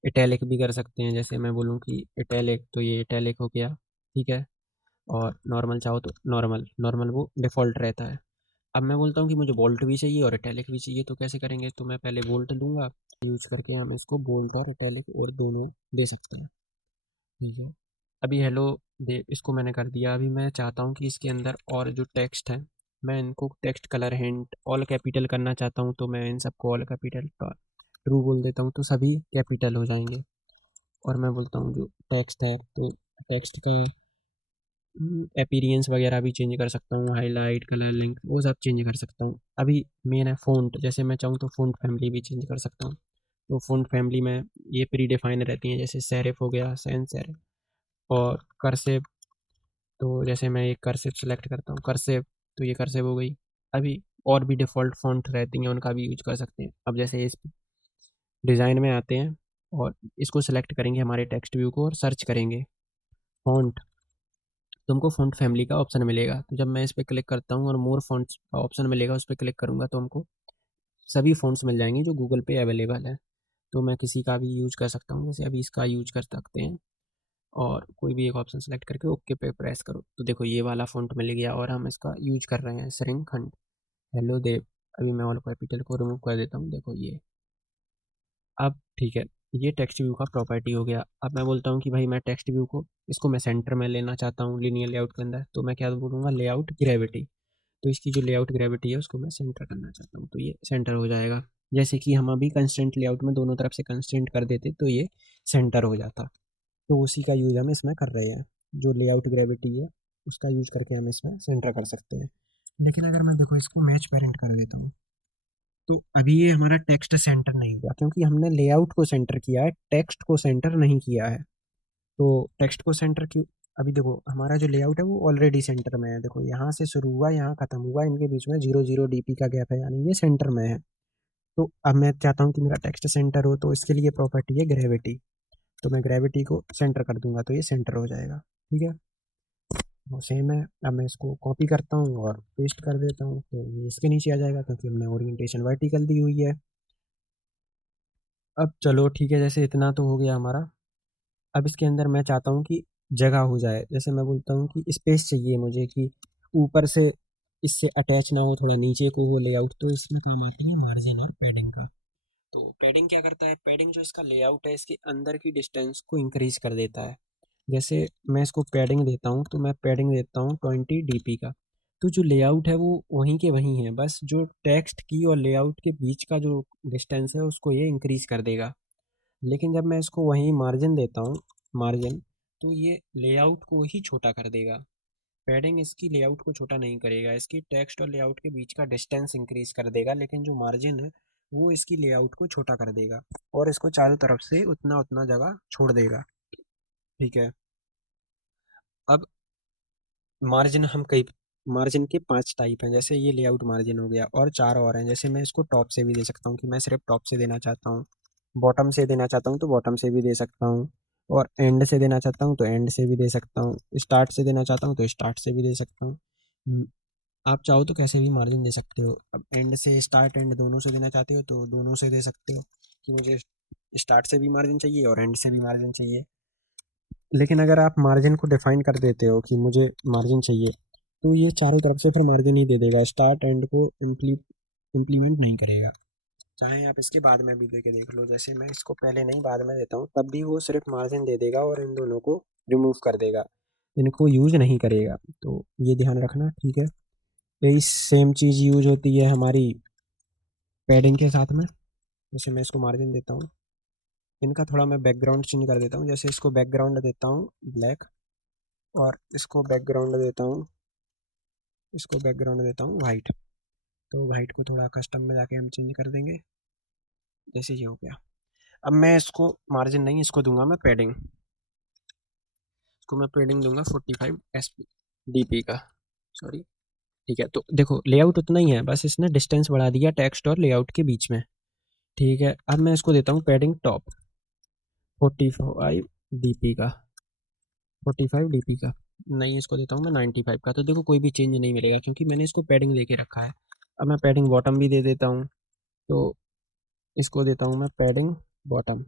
इटैलिक भी कर सकते हैं, जैसे मैं बोलूँ कि इटैलिक, तो ये इटैलिक हो गया, ठीक है। और नॉर्मल चाहो तो नॉर्मल, नॉर्मल वो डिफ़ॉल्ट रहता है। अब मैं बोलता हूँ कि मुझे बोल्ट भी चाहिए और इटैलिक भी चाहिए, तो कैसे करेंगे, तो मैं पहले बोल्ट लूँगा, यूज़ करके हम इसको बोल्ट और इटैलिक और दोनों दे सकते हैं, ठीक है। अभी हेलो दे इसको मैंने कर दिया। अभी मैं चाहता हूँ कि इसके अंदर और जो टेक्स्ट है, मैं इनको text colour hint all capital करना चाहता हूँ, तो मैं इन सबको ऑल कैपिटल ट्रू बोल देता हूँ, तो सभी कैपिटल हो जाएंगे। और मैं बोलता हूँ जो टेक्स्ट है, तो टेक्स्ट का अपीयरेंस वगैरह भी चेंज कर सकता हूँ, हाईलाइट कलर लिंक वो सब चेंज कर सकता हूँ। अभी मेन है फ़ॉन्ट, जैसे मैं चाहूँ तो फ़ॉन्ट फैमिली भी चेंज कर सकता हूँ। तो फ़ॉन्ट फैमिली में ये प्री डिफाइन रहती हैं, जैसे सेरिफ हो गया, सैन सेरिफ, और कर्सिव। तो जैसे मैं एक कर्सिव सेलेक्ट करता हूँ, कर्सिव, तो ये कर्सिव हो गई। अभी और भी डिफ़ॉल्ट फ़ॉन्ट रहती हैं, उनका भी यूज कर सकते हैं। अब जैसे इस डिज़ाइन में आते हैं और इसको सेलेक्ट करेंगे हमारे टेक्स्ट व्यू को और सर्च करेंगे फ़ॉन्ट, तुमको फ़ॉन्ट फैमिली का ऑप्शन मिलेगा। तो जब मैं इस पे क्लिक करता हूँ और मोर फ़ॉन्ट्स का ऑप्शन मिलेगा, उस पे क्लिक करूँगा तो हमको सभी फ़ॉन्ट्स मिल जाएंगे जो गूगल पे अवेलेबल है। तो मैं किसी का भी यूज कर सकता हूँ, जैसे अभी इसका यूज कर सकते हैं, और कोई भी एक ऑप्शन सेलेक्ट करके ओके पे प्रेस करो, तो देखो ये वाला फ़ॉन्ट मिल गया और हम इसका यूज कर रहे हैं, श्रिंखंड, हेलो देव। अभी मैं ऑल कैपिटल को रिमूव कर देता हूँ, देखो ये। अब ठीक है, ये टेक्स्ट व्यू का प्रॉपर्टी हो गया। अब मैं बोलता हूँ कि भाई मैं टेक्स्ट व्यू को, इसको मैं सेंटर में लेना चाहता हूँ लीनियर लेआउट के अंदर, तो मैं क्या बोलूँगा, लेआउट ग्रेविटी। तो इसकी जो लेआउट ग्रेविटी है उसको मैं सेंटर करना चाहता हूँ, तो ये सेंटर हो जाएगा। जैसे कि हम अभी कंस्ट्रेंट लेआउट में दोनों तरफ से कंस्ट्रेंट कर देते तो ये सेंटर हो जाता। तो उसी का यूज़ हम इसमें कर रहे हैं, जो लेआउट ग्रेविटी है उसका यूज करके हम इसमें सेंटर कर सकते हैं। लेकिन अगर मैं देखो इसको मैच पेरेंट कर देता हूँ, तो अभी ये हमारा टेक्स्ट सेंटर नहीं हुआ, क्योंकि हमने लेआउट को सेंटर किया है, टेक्स्ट को सेंटर नहीं किया है। तो टेक्स्ट को सेंटर क्यों, अभी देखो हमारा जो लेआउट है वो ऑलरेडी सेंटर में है। देखो यहाँ से शुरू हुआ, यहाँ खत्म हुआ, इनके बीच में 0 0 डीपी का गैप है, यानी ये सेंटर में है। तो अब मैं चाहता हूँ कि मेरा टेक्स्ट सेंटर हो, तो इसके लिए प्रॉपर्टी है ग्रेविटी। तो मैं ग्रेविटी को सेंटर कर दूंगा तो ये सेंटर हो जाएगा। ठीक है, वो सेम है। अब मैं इसको कॉपी करता हूँ और पेस्ट कर देता हूँ, तो ये इसके नीचे आ जाएगा, क्योंकि हमने ओरिएंटेशन वर्टिकल दी हुई है। अब चलो ठीक है, जैसे इतना तो हो गया हमारा। अब इसके अंदर मैं चाहता हूँ कि जगह हो जाए, जैसे मैं बोलता हूँ कि स्पेस चाहिए मुझे, कि ऊपर से इससे अटैच ना हो, थोड़ा नीचे को हो लेआउट, तो इसमें काम आती है मार्जिन और पैडिंग का। तो पैडिंग क्या करता है, पैडिंग जो इसका लेआउट है इसके अंदर की डिस्टेंस को इंक्रीज कर देता है। जैसे मैं इसको पैडिंग देता हूँ, तो मैं पैडिंग देता हूँ 20 dp का। तो जो लेआउट है वो वहीं के वहीं है, बस जो टेक्स्ट की और लेआउट के बीच का जो डिस्टेंस है उसको ये इंक्रीज कर देगा। लेकिन जब मैं इसको वहीं मार्जिन देता हूँ, मार्जिन, तो ये लेआउट को ही छोटा कर देगा। पैडिंग इसकी लेआउट को छोटा नहीं करेगा, इसकी टेक्स्ट और लेआउट के बीच का डिस्टेंस इंक्रीज कर देगा, लेकिन जो मार्जिन है वो इसकी लेआउट को छोटा कर देगा और इसको चारों तरफ से उतना उतना जगह छोड़ देगा। ठीक है, अब मार्जिन हम कई, मार्जिन के 5 टाइप हैं, जैसे ये लेआउट मार्जिन हो गया, और 4 और हैं। जैसे मैं इसको टॉप से भी दे सकता हूँ कि मैं सिर्फ टॉप से देना चाहता हूँ, बॉटम से देना चाहता हूँ तो बॉटम से भी दे सकता हूँ, और एंड से देना चाहता हूँ तो एंड से भी दे सकता हूँ, स्टार्ट से देना चाहता हूँ तो स्टार्ट से भी दे सकता हूँ। आप चाहो तो कैसे भी मार्जिन दे सकते हो। अब एंड से स्टार्ट, एंड दोनों से देना चाहते हो तो दोनों से दे सकते हो, कि मुझे स्टार्ट से भी मार्जिन चाहिए और एंड से भी मार्जिन चाहिए। लेकिन अगर आप मार्जिन को डिफाइन कर देते हो कि मुझे मार्जिन चाहिए, तो ये चारों तरफ से फिर मार्जिन ही दे देगा, स्टार्ट एंड को इम्प्लीमेंट नहीं करेगा। चाहे आप इसके बाद में भी दे के देख लो, जैसे मैं इसको पहले नहीं बाद में देता हूँ, तब भी वो सिर्फ मार्जिन दे देगा और इन दोनों को रिमूव कर देगा, इनको यूज नहीं करेगा। तो ये ध्यान रखना, ठीक है। यही सेम चीज़ यूज होती है हमारी पैडिंग के साथ में। जैसे मैं इसको मार्जिन देता हूँ, इनका थोड़ा मैं बैकग्राउंड चेंज कर देता हूँ, जैसे इसको बैकग्राउंड देता हूँ ब्लैक, और इसको बैकग्राउंड देता हूँ, इसको बैकग्राउंड देता हूँ वाइट। तो वाइट को थोड़ा कस्टम में जाके हम चेंज कर देंगे, जैसे ये हो गया। अब मैं इसको मार्जिन नहीं, इसको दूंगा मैं पैडिंग, इसको मैं पैडिंग दूंगा 45 dp का, सॉरी। ठीक है, तो देखो लेआउट उतना ही है, बस इसने डिस्टेंस बढ़ा दिया टेक्स्ट और लेआउट के बीच में। ठीक है, अब मैं इसको देता हूँ पैडिंग टॉप 45 dp का, 45 dp का। नहीं, इसको देता हूँ मैं 95 का। तो देखो कोई भी चेंज नहीं मिलेगा, क्योंकि मैंने इसको पैडिंग लेके रखा है। अब मैं पैडिंग बॉटम भी दे देता हूँ, तो इसको देता हूँ मैं पैडिंग बॉटम,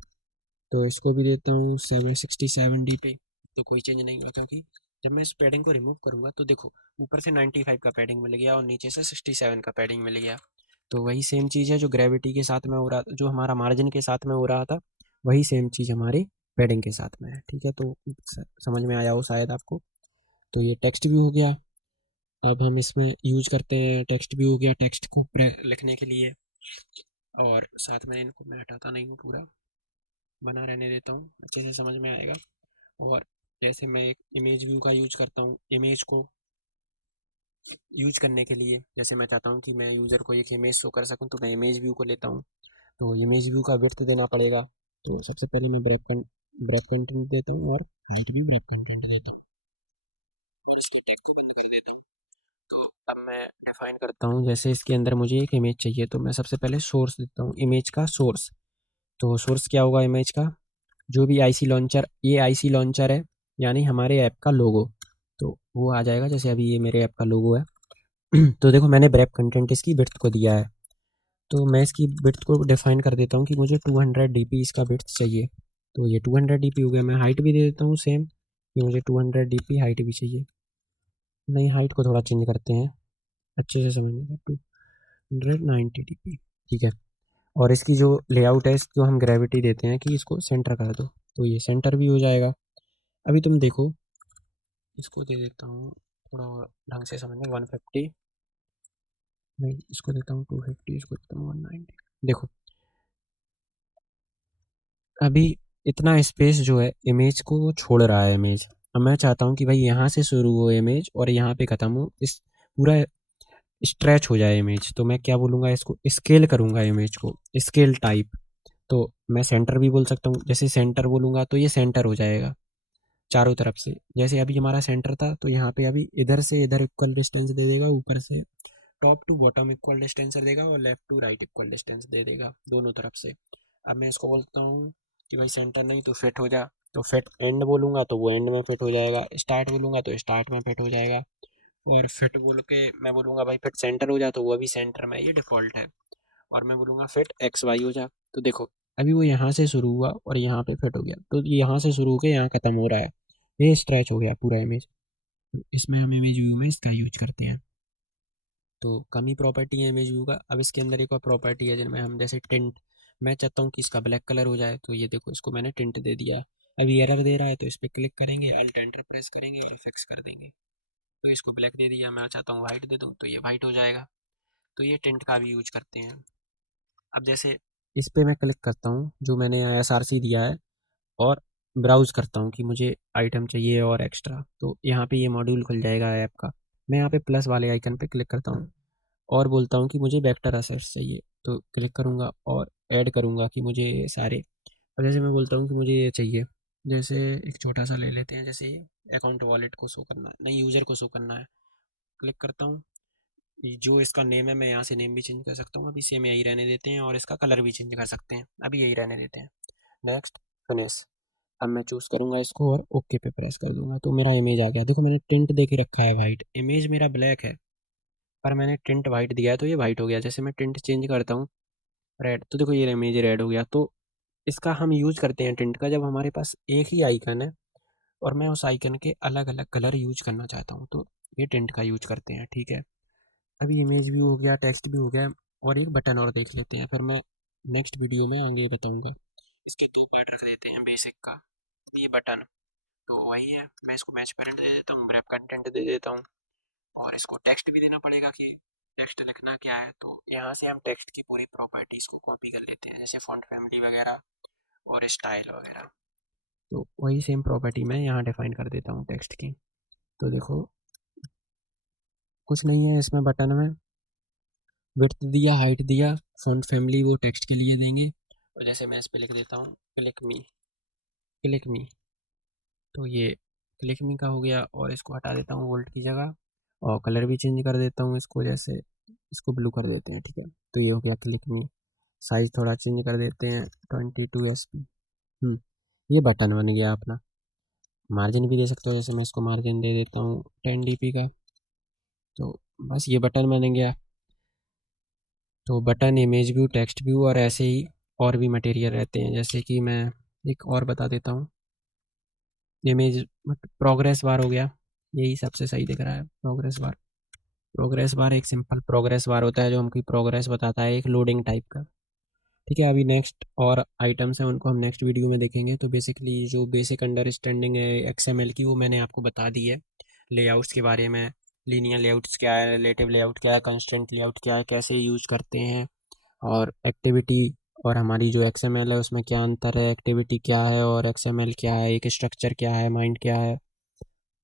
तो इसको भी देता हूँ 767 dp। तो कोई चेंज नहीं हुआ, क्योंकि जब मैं इस पैडिंग को रिमूव करूँगा तो देखो ऊपर से 95 का पैडिंग मिल गया और नीचे से 67 का पैडिंग मिल गया। तो वही सेम चीज़ है जो ग्रेविटी के साथ में हो रहा, जो हमारा मार्जिन के साथ में हो रहा था, वही सेम चीज़ हमारी पैडिंग के साथ में है। ठीक है, तो समझ में आया हो शायद आपको। तो ये टेक्स्ट भी हो गया। अब हम इसमें यूज करते हैं, टेक्स्ट भी हो गया, टेक्स्ट को लिखने के लिए। और साथ में इनको मैं हटाता नहीं हूँ, पूरा बना रहने देता हूँ, अच्छे से समझ में आएगा। और जैसे मैं एक इमेज व्यू का यूज करता हूँ, इमेज को यूज करने के लिए, जैसे मैं चाहता हूँ कि मैं यूज़र को एक इमेज शो कर सकूँ, तो मैं इमेज व्यू को लेता हूँ। तो इमेज व्यू का विड्थ देना पड़ेगा। तो सबसे पहले मैं ब्रेक कंटेंट देता हूँ और हाइट भी ब्रेक कंटेंट देता हूँ, और इसके टेक्स्ट को बंद कर देता हूँ। तो अब मैं डिफाइन करता हूँ, जैसे इसके अंदर मुझे एक इमेज चाहिए, तो मैं सबसे पहले सोर्स देता हूँ, इमेज का सोर्स। तो सोर्स क्या होगा इमेज का, जो भी आईसी लॉन्चर, ये आईसी लॉन्चर है, यानी हमारे ऐप का लोगो, तो वो आ जाएगा। जैसे अभी ये मेरे ऐप का लोगो है। तो देखो मैंने ब्रेक कंटेंट इसकी विड्थ को दिया है, तो मैं इसकी विड्थ को डिफाइन कर देता हूँ कि मुझे 200 dp इसका विड्थ चाहिए। तो ये 200 dp हो गया। मैं हाइट भी दे देता हूँ सेम, कि मुझे 200 dp हाइट भी चाहिए। नहीं, हाइट को थोड़ा चेंज करते हैं अच्छे से समझने का, 290 dp। ठीक है, और इसकी जो लेआउट है, इसको हम ग्रेविटी देते हैं कि इसको सेंटर कर दो, तो ये सेंटर भी हो जाएगा। अभी तुम देखो, इसको दे देता हूँ थोड़ा और ढंग से समझने, 150, नहीं इसको देता हूँ 250, इसको देता हूँ 190। देखो अभी इतना स्पेस जो है इमेज को वो छोड़ रहा है इमेज। अब मैं चाहता हूँ कि भाई यहाँ से शुरू हो इमेज और यहाँ पे ख़त्म हो, इस पूरा स्ट्रेच हो जाए इमेज। तो मैं क्या बोलूँगा, इसको स्केल करूँगा इमेज को, स्केल टाइप। तो मैं सेंटर भी बोल सकता हूँ, जैसे सेंटर बोलूँगा तो ये सेंटर हो जाएगा चारों तरफ से। जैसे अभी हमारा सेंटर था तो यहाँ पे अभी इधर से इधर इक्वल डिस्टेंस दे देगा, ऊपर से top to bottom equal distance देगा और left to right equal distance दे देगा दोनों तरफ से। अब मैं इसको बोलता हूँ कि भाई सेंटर नहीं तो फिट हो जा, तो फिट एंड बोलूँगा तो वो एंड में फिट हो जाएगा, स्टार्ट बोलूँगा तो स्टार्ट में फिट हो जाएगा, और फिट बोल के मैं बोलूँगा भाई फिट सेंटर हो जा तो वो अभी सेंटर में, ये डिफ़ॉल्ट है। और मैं बोलूँगा फिट एक्स वाई हो जा, तो देखो अभी वो यहाँ से शुरू हुआ और यहाँ पे फिट हो गया, तो यहाँ से शुरू होकर यहाँ ख़त्म हो रहा है, ये स्ट्रेच हो गया पूरा इमेज। इसमें हम इमेज व्यू में इसका यूज करते हैं। तो कम ही प्रॉपर्टी है इमेज व्यू का। अब इसके अंदर एक और प्रॉपर्टी है जिनमें हम जैसे टिंट, मैं चाहता हूँ कि इसका ब्लैक कलर हो जाए, तो ये देखो इसको मैंने टिंट दे दिया। अभी एरर दे रहा है तो इस पर क्लिक करेंगे, अल्ट एंटर प्रेस करेंगे और फिक्स कर देंगे। तो इसको ब्लैक दे दिया, मैं चाहता हूँ वाइट दे दूँ तो ये वाइट हो जाएगा। तो ये टिंट का भी यूज करते हैं। अब जैसे इस पर मैं क्लिक करता हूँ जो मैंने SRC दिया है, और ब्राउज़ करता हूँ कि मुझे आइटम चाहिए और एक्स्ट्रा, तो यहाँ पे ये मॉड्यूल खुल जाएगा ऐप का। मैं यहाँ पे प्लस वाले आइकन पे क्लिक करता हूँ और बोलता हूँ कि मुझे वेक्टर असेट्स चाहिए, तो क्लिक करूँगा और ऐड करूँगा कि मुझे सारे। अब जैसे मैं बोलता हूँ कि मुझे ये चाहिए, जैसे एक छोटा सा ले लेते हैं, जैसे अकाउंट वॉलेट को शो करना है, नहीं यूज़र को शो करना है। क्लिक करता हूँ, जो इसका नेम है मैं यहाँ से नेम भी चेंज कर सकता हूँ, अभी सेम यही रहने देते हैं, और इसका कलर भी चेंज कर सकते हैं, अभी यही रहने देते हैं। Next, finish. अब मैं चूज़ करूँगा इसको और ओके पे प्रेस कर दूंगा, तो मेरा इमेज आ गया। देखो मैंने टिंट दे के रखा है वाइट, इमेज मेरा ब्लैक है पर मैंने टिंट वाइट दिया है तो ये वाइट हो गया। जैसे मैं टिंट चेंज करता हूँ रेड, तो देखो ये इमेज रेड हो गया। तो इसका हम यूज़ करते हैं टिंट का जब हमारे पास एक ही आइकन है और मैं उस आइकन के अलग अलग कलर यूज करना चाहता हूँ, तो ये टिंट का यूज करते हैं। ठीक है, अभी इमेज भी हो गया, टेक्स्ट भी हो गया, और एक बटन और देख लेते हैं, फिर मैं नेक्स्ट वीडियो में आगे बताऊँगा। इसके दो पार्ट रख देते हैं बेसिक का। ये बटन तो वही है, मैं इसको मैच पैरेंट दे देता हूँ, रैप कंटेंट दे देता हूँ, और इसको टेक्स्ट भी देना पड़ेगा कि टेक्स्ट लिखना क्या है। तो यहाँ से हम टेक्स्ट की पूरी प्रॉपर्टीज़ को कॉपी कर लेते हैं, जैसे फॉन्ट फैमिली वगैरह और स्टाइल वगैरह। तो वही सेम प्रॉपर्टी मैं यहाँ डिफाइन कर देता हूँ टेक्स्ट की। तो देखो कुछ नहीं है इसमें, बटन में विड्थ दिया, हाइट दिया, फॉन्ट फैमिली वो टेक्स्ट के लिए देंगे, और जैसे मैं इस पर लिख देता हूँ क्लिक मी, क्लिक मी, तो ये क्लिक मी का हो गया। और इसको हटा देता हूँ वोल्ट की जगह, और कलर भी चेंज कर देता हूँ इसको, जैसे इसको ब्लू कर देते हैं। ठीक है, तो ये हो गया क्लिक मी। साइज थोड़ा चेंज कर देते हैं 22 SP। ये बटन बन गया अपना। मार्जिन भी दे सकते हो, जैसे मैं इसको मार्जिन दे देता हूँ 10 dp का। तो बस ये बटन बन गया। तो button, image view, text view, और ऐसे ही और भी मटेरियल रहते हैं, जैसे कि मैं एक और बता देता हूँ। इमेज प्रोग्रेस बार हो गया, यही सबसे सही दिख रहा है, प्रोग्रेस बार। प्रोग्रेस बार एक सिंपल प्रोग्रेस बार होता है जो हमकी प्रोग्रेस बताता है, एक लोडिंग टाइप का। ठीक है, अभी नेक्स्ट और आइटम्स हैं उनको हम नेक्स्ट वीडियो में देखेंगे। तो बेसिकली जो बेसिक अंडरस्टैंडिंग है XML की वो मैंने आपको बता दी है। लेआउट्स के बारे में, लीनियर लेआउट्स क्या है, रिलेटिव लेआउट क्या है, कंस्ट्रेंट लेआउट क्या है, कैसे यूज करते हैं, और एक्टिविटी, और हमारी जो XML है उसमें क्या अंतर है, एक्टिविटी क्या है और XML क्या है, एक स्ट्रक्चर क्या है, माइंड क्या है,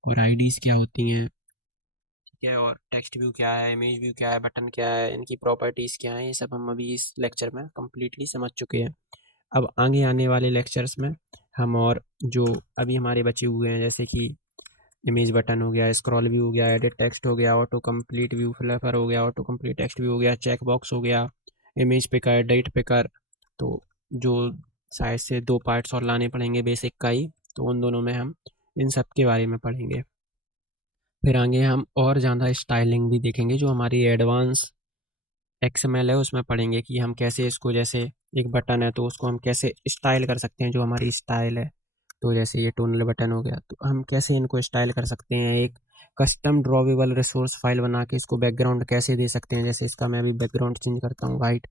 और आईडीज़ क्या होती हैं। ठीक है, और टेक्स्ट व्यू क्या है, इमेज व्यू क्या है, बटन क्या है, इनकी प्रॉपर्टीज़ क्या हैं, ये सब हम अभी इस लेक्चर में कम्प्लीटली समझ चुके हैं। अब आगे आने वाले लेक्चर्स में हम, और जो अभी हमारे बचे हुए हैं, जैसे कि इमेज बटन हो गया, स्क्रॉल व्यू हो गया, एडिट टेक्स्ट हो गया, ऑटो कंप्लीट व्यू फ्लैपर हो गया, ऑटो कंप्लीट टेक्स्ट व्यू हो गया, चेक बॉक्स हो गया, इमेज पिकर, डेट पिकर, तो जो शायद से दो पार्ट्स और लाने पड़ेंगे बेसिक का ही, तो उन दोनों में हम इन सब के बारे में पढ़ेंगे। फिर आगे हम और ज़्यादा स्टाइलिंग भी देखेंगे, जो हमारी एडवांस XML है उसमें पढ़ेंगे कि हम कैसे इसको, जैसे एक बटन है तो उसको हम कैसे स्टाइल कर सकते हैं, जो हमारी स्टाइल है। तो जैसे ये टोनल बटन हो गया, तो हम कैसे इनको स्टाइल कर सकते हैं, एक कस्टम ड्रॉवेबल रिसोर्स फाइल बना के इसको बैकग्राउंड कैसे दे सकते हैं। जैसे इसका मैं अभी बैकग्राउंड चेंज करता हूँ वाइट,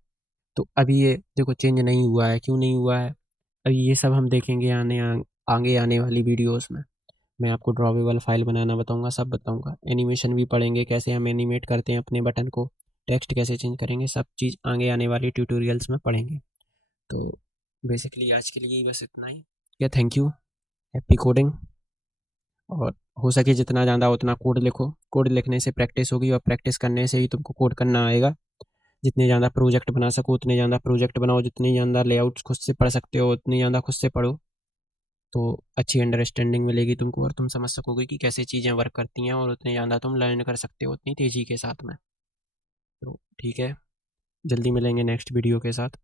तो अभी ये देखो चेंज नहीं हुआ है, क्यों नहीं हुआ है, अभी ये सब हम देखेंगे आगे आने वाली वीडियोस में। मैं आपको ड्रॉवेबल फाइल बनाना बताऊंगा, सब बताऊंगा। एनिमेशन भी पढ़ेंगे, कैसे हम एनिमेट करते हैं अपने बटन को, टेक्स्ट कैसे चेंज करेंगे, सब चीज़ आगे आने वाली ट्यूटोरियल्स में पढ़ेंगे। तो बेसिकली आज के लिए बस इतना ही। या थैंक यू, हैप्पी कोडिंग। और हो सके जितना ज़्यादा उतना कोड लिखो। कोड लिखने से प्रैक्टिस होगी और प्रैक्टिस करने से ही तुमको कोड करना आएगा। जितने ज़्यादा प्रोजेक्ट बना सको उतने ज़्यादा प्रोजेक्ट बनाओ, जितनी ज़्यादा लेआउट्स खुद से पढ़ सकते हो उतनी ज़्यादा खुद से पढ़ो, तो अच्छी अंडरस्टैंडिंग मिलेगी तुमको और तुम समझ सकोगे कि कैसे चीज़ें वर्क करती हैं और उतनी ज़्यादा तुम लर्न कर सकते हो उतनी तेज़ी के साथ में। तो ठीक है, जल्दी मिलेंगे नेक्स्ट वीडियो के साथ।